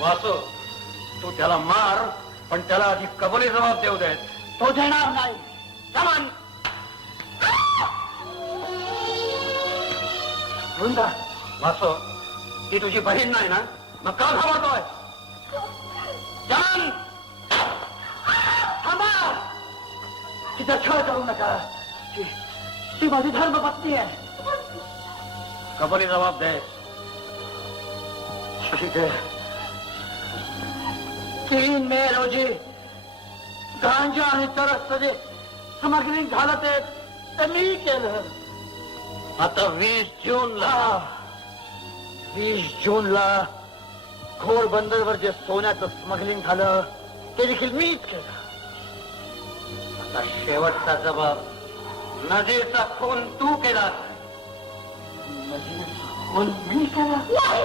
वासू, तू त्याला मार, पण त्याला आधी कबुली जबाब देऊ देत. तो देणार नाही. समान वृंदा. वासू, ती तुझी बहीण नाही ना, मग का घाबरतोय? जान थांबा. तिचा छळ करू नका. ती माझी धर्मपत्नी आहे. कबुली जबाब दे. ठीक आहे. 3 मे रोजी गांजा आणि तरस जे सामग्री झालं ते मी केलं. आता 20 जूनला घोर बंदरवर जे सोन्याचं स्मगलिंग झालं ते देखील मीच केलं. आता शेवटचा जबाब, नदीचा खून तू केला. खून मी केला? नाही,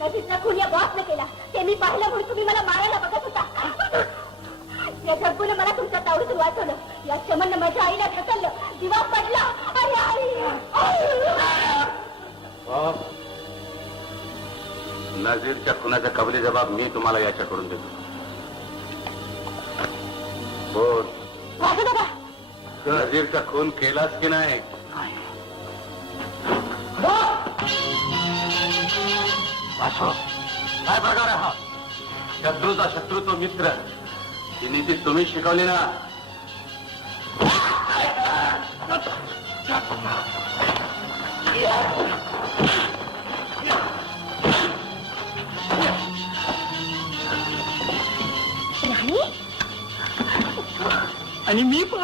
नदीचा खून या बॉसने केला. ते मी पाहिलं म्हणून तुम्ही मला मारायला बघत होता. या जग्गूने मला तुमच्या तावडीतून वाचवलं. या चमननं माझ्या आईला ढकललं. दिवा पडला आणि नजीरच्या खुनाचा कबली जबाब मी तुम्हाला याच्याकडून देतो. बोल, वाचू दादा. नजीरचा खून केलाच की नाही? वासू, काय प्रकार आहे हा? शत्रूचा शत्रू तो मित्र, ही नीती तुम्ही शिकवली ना. राणी आणि मी पण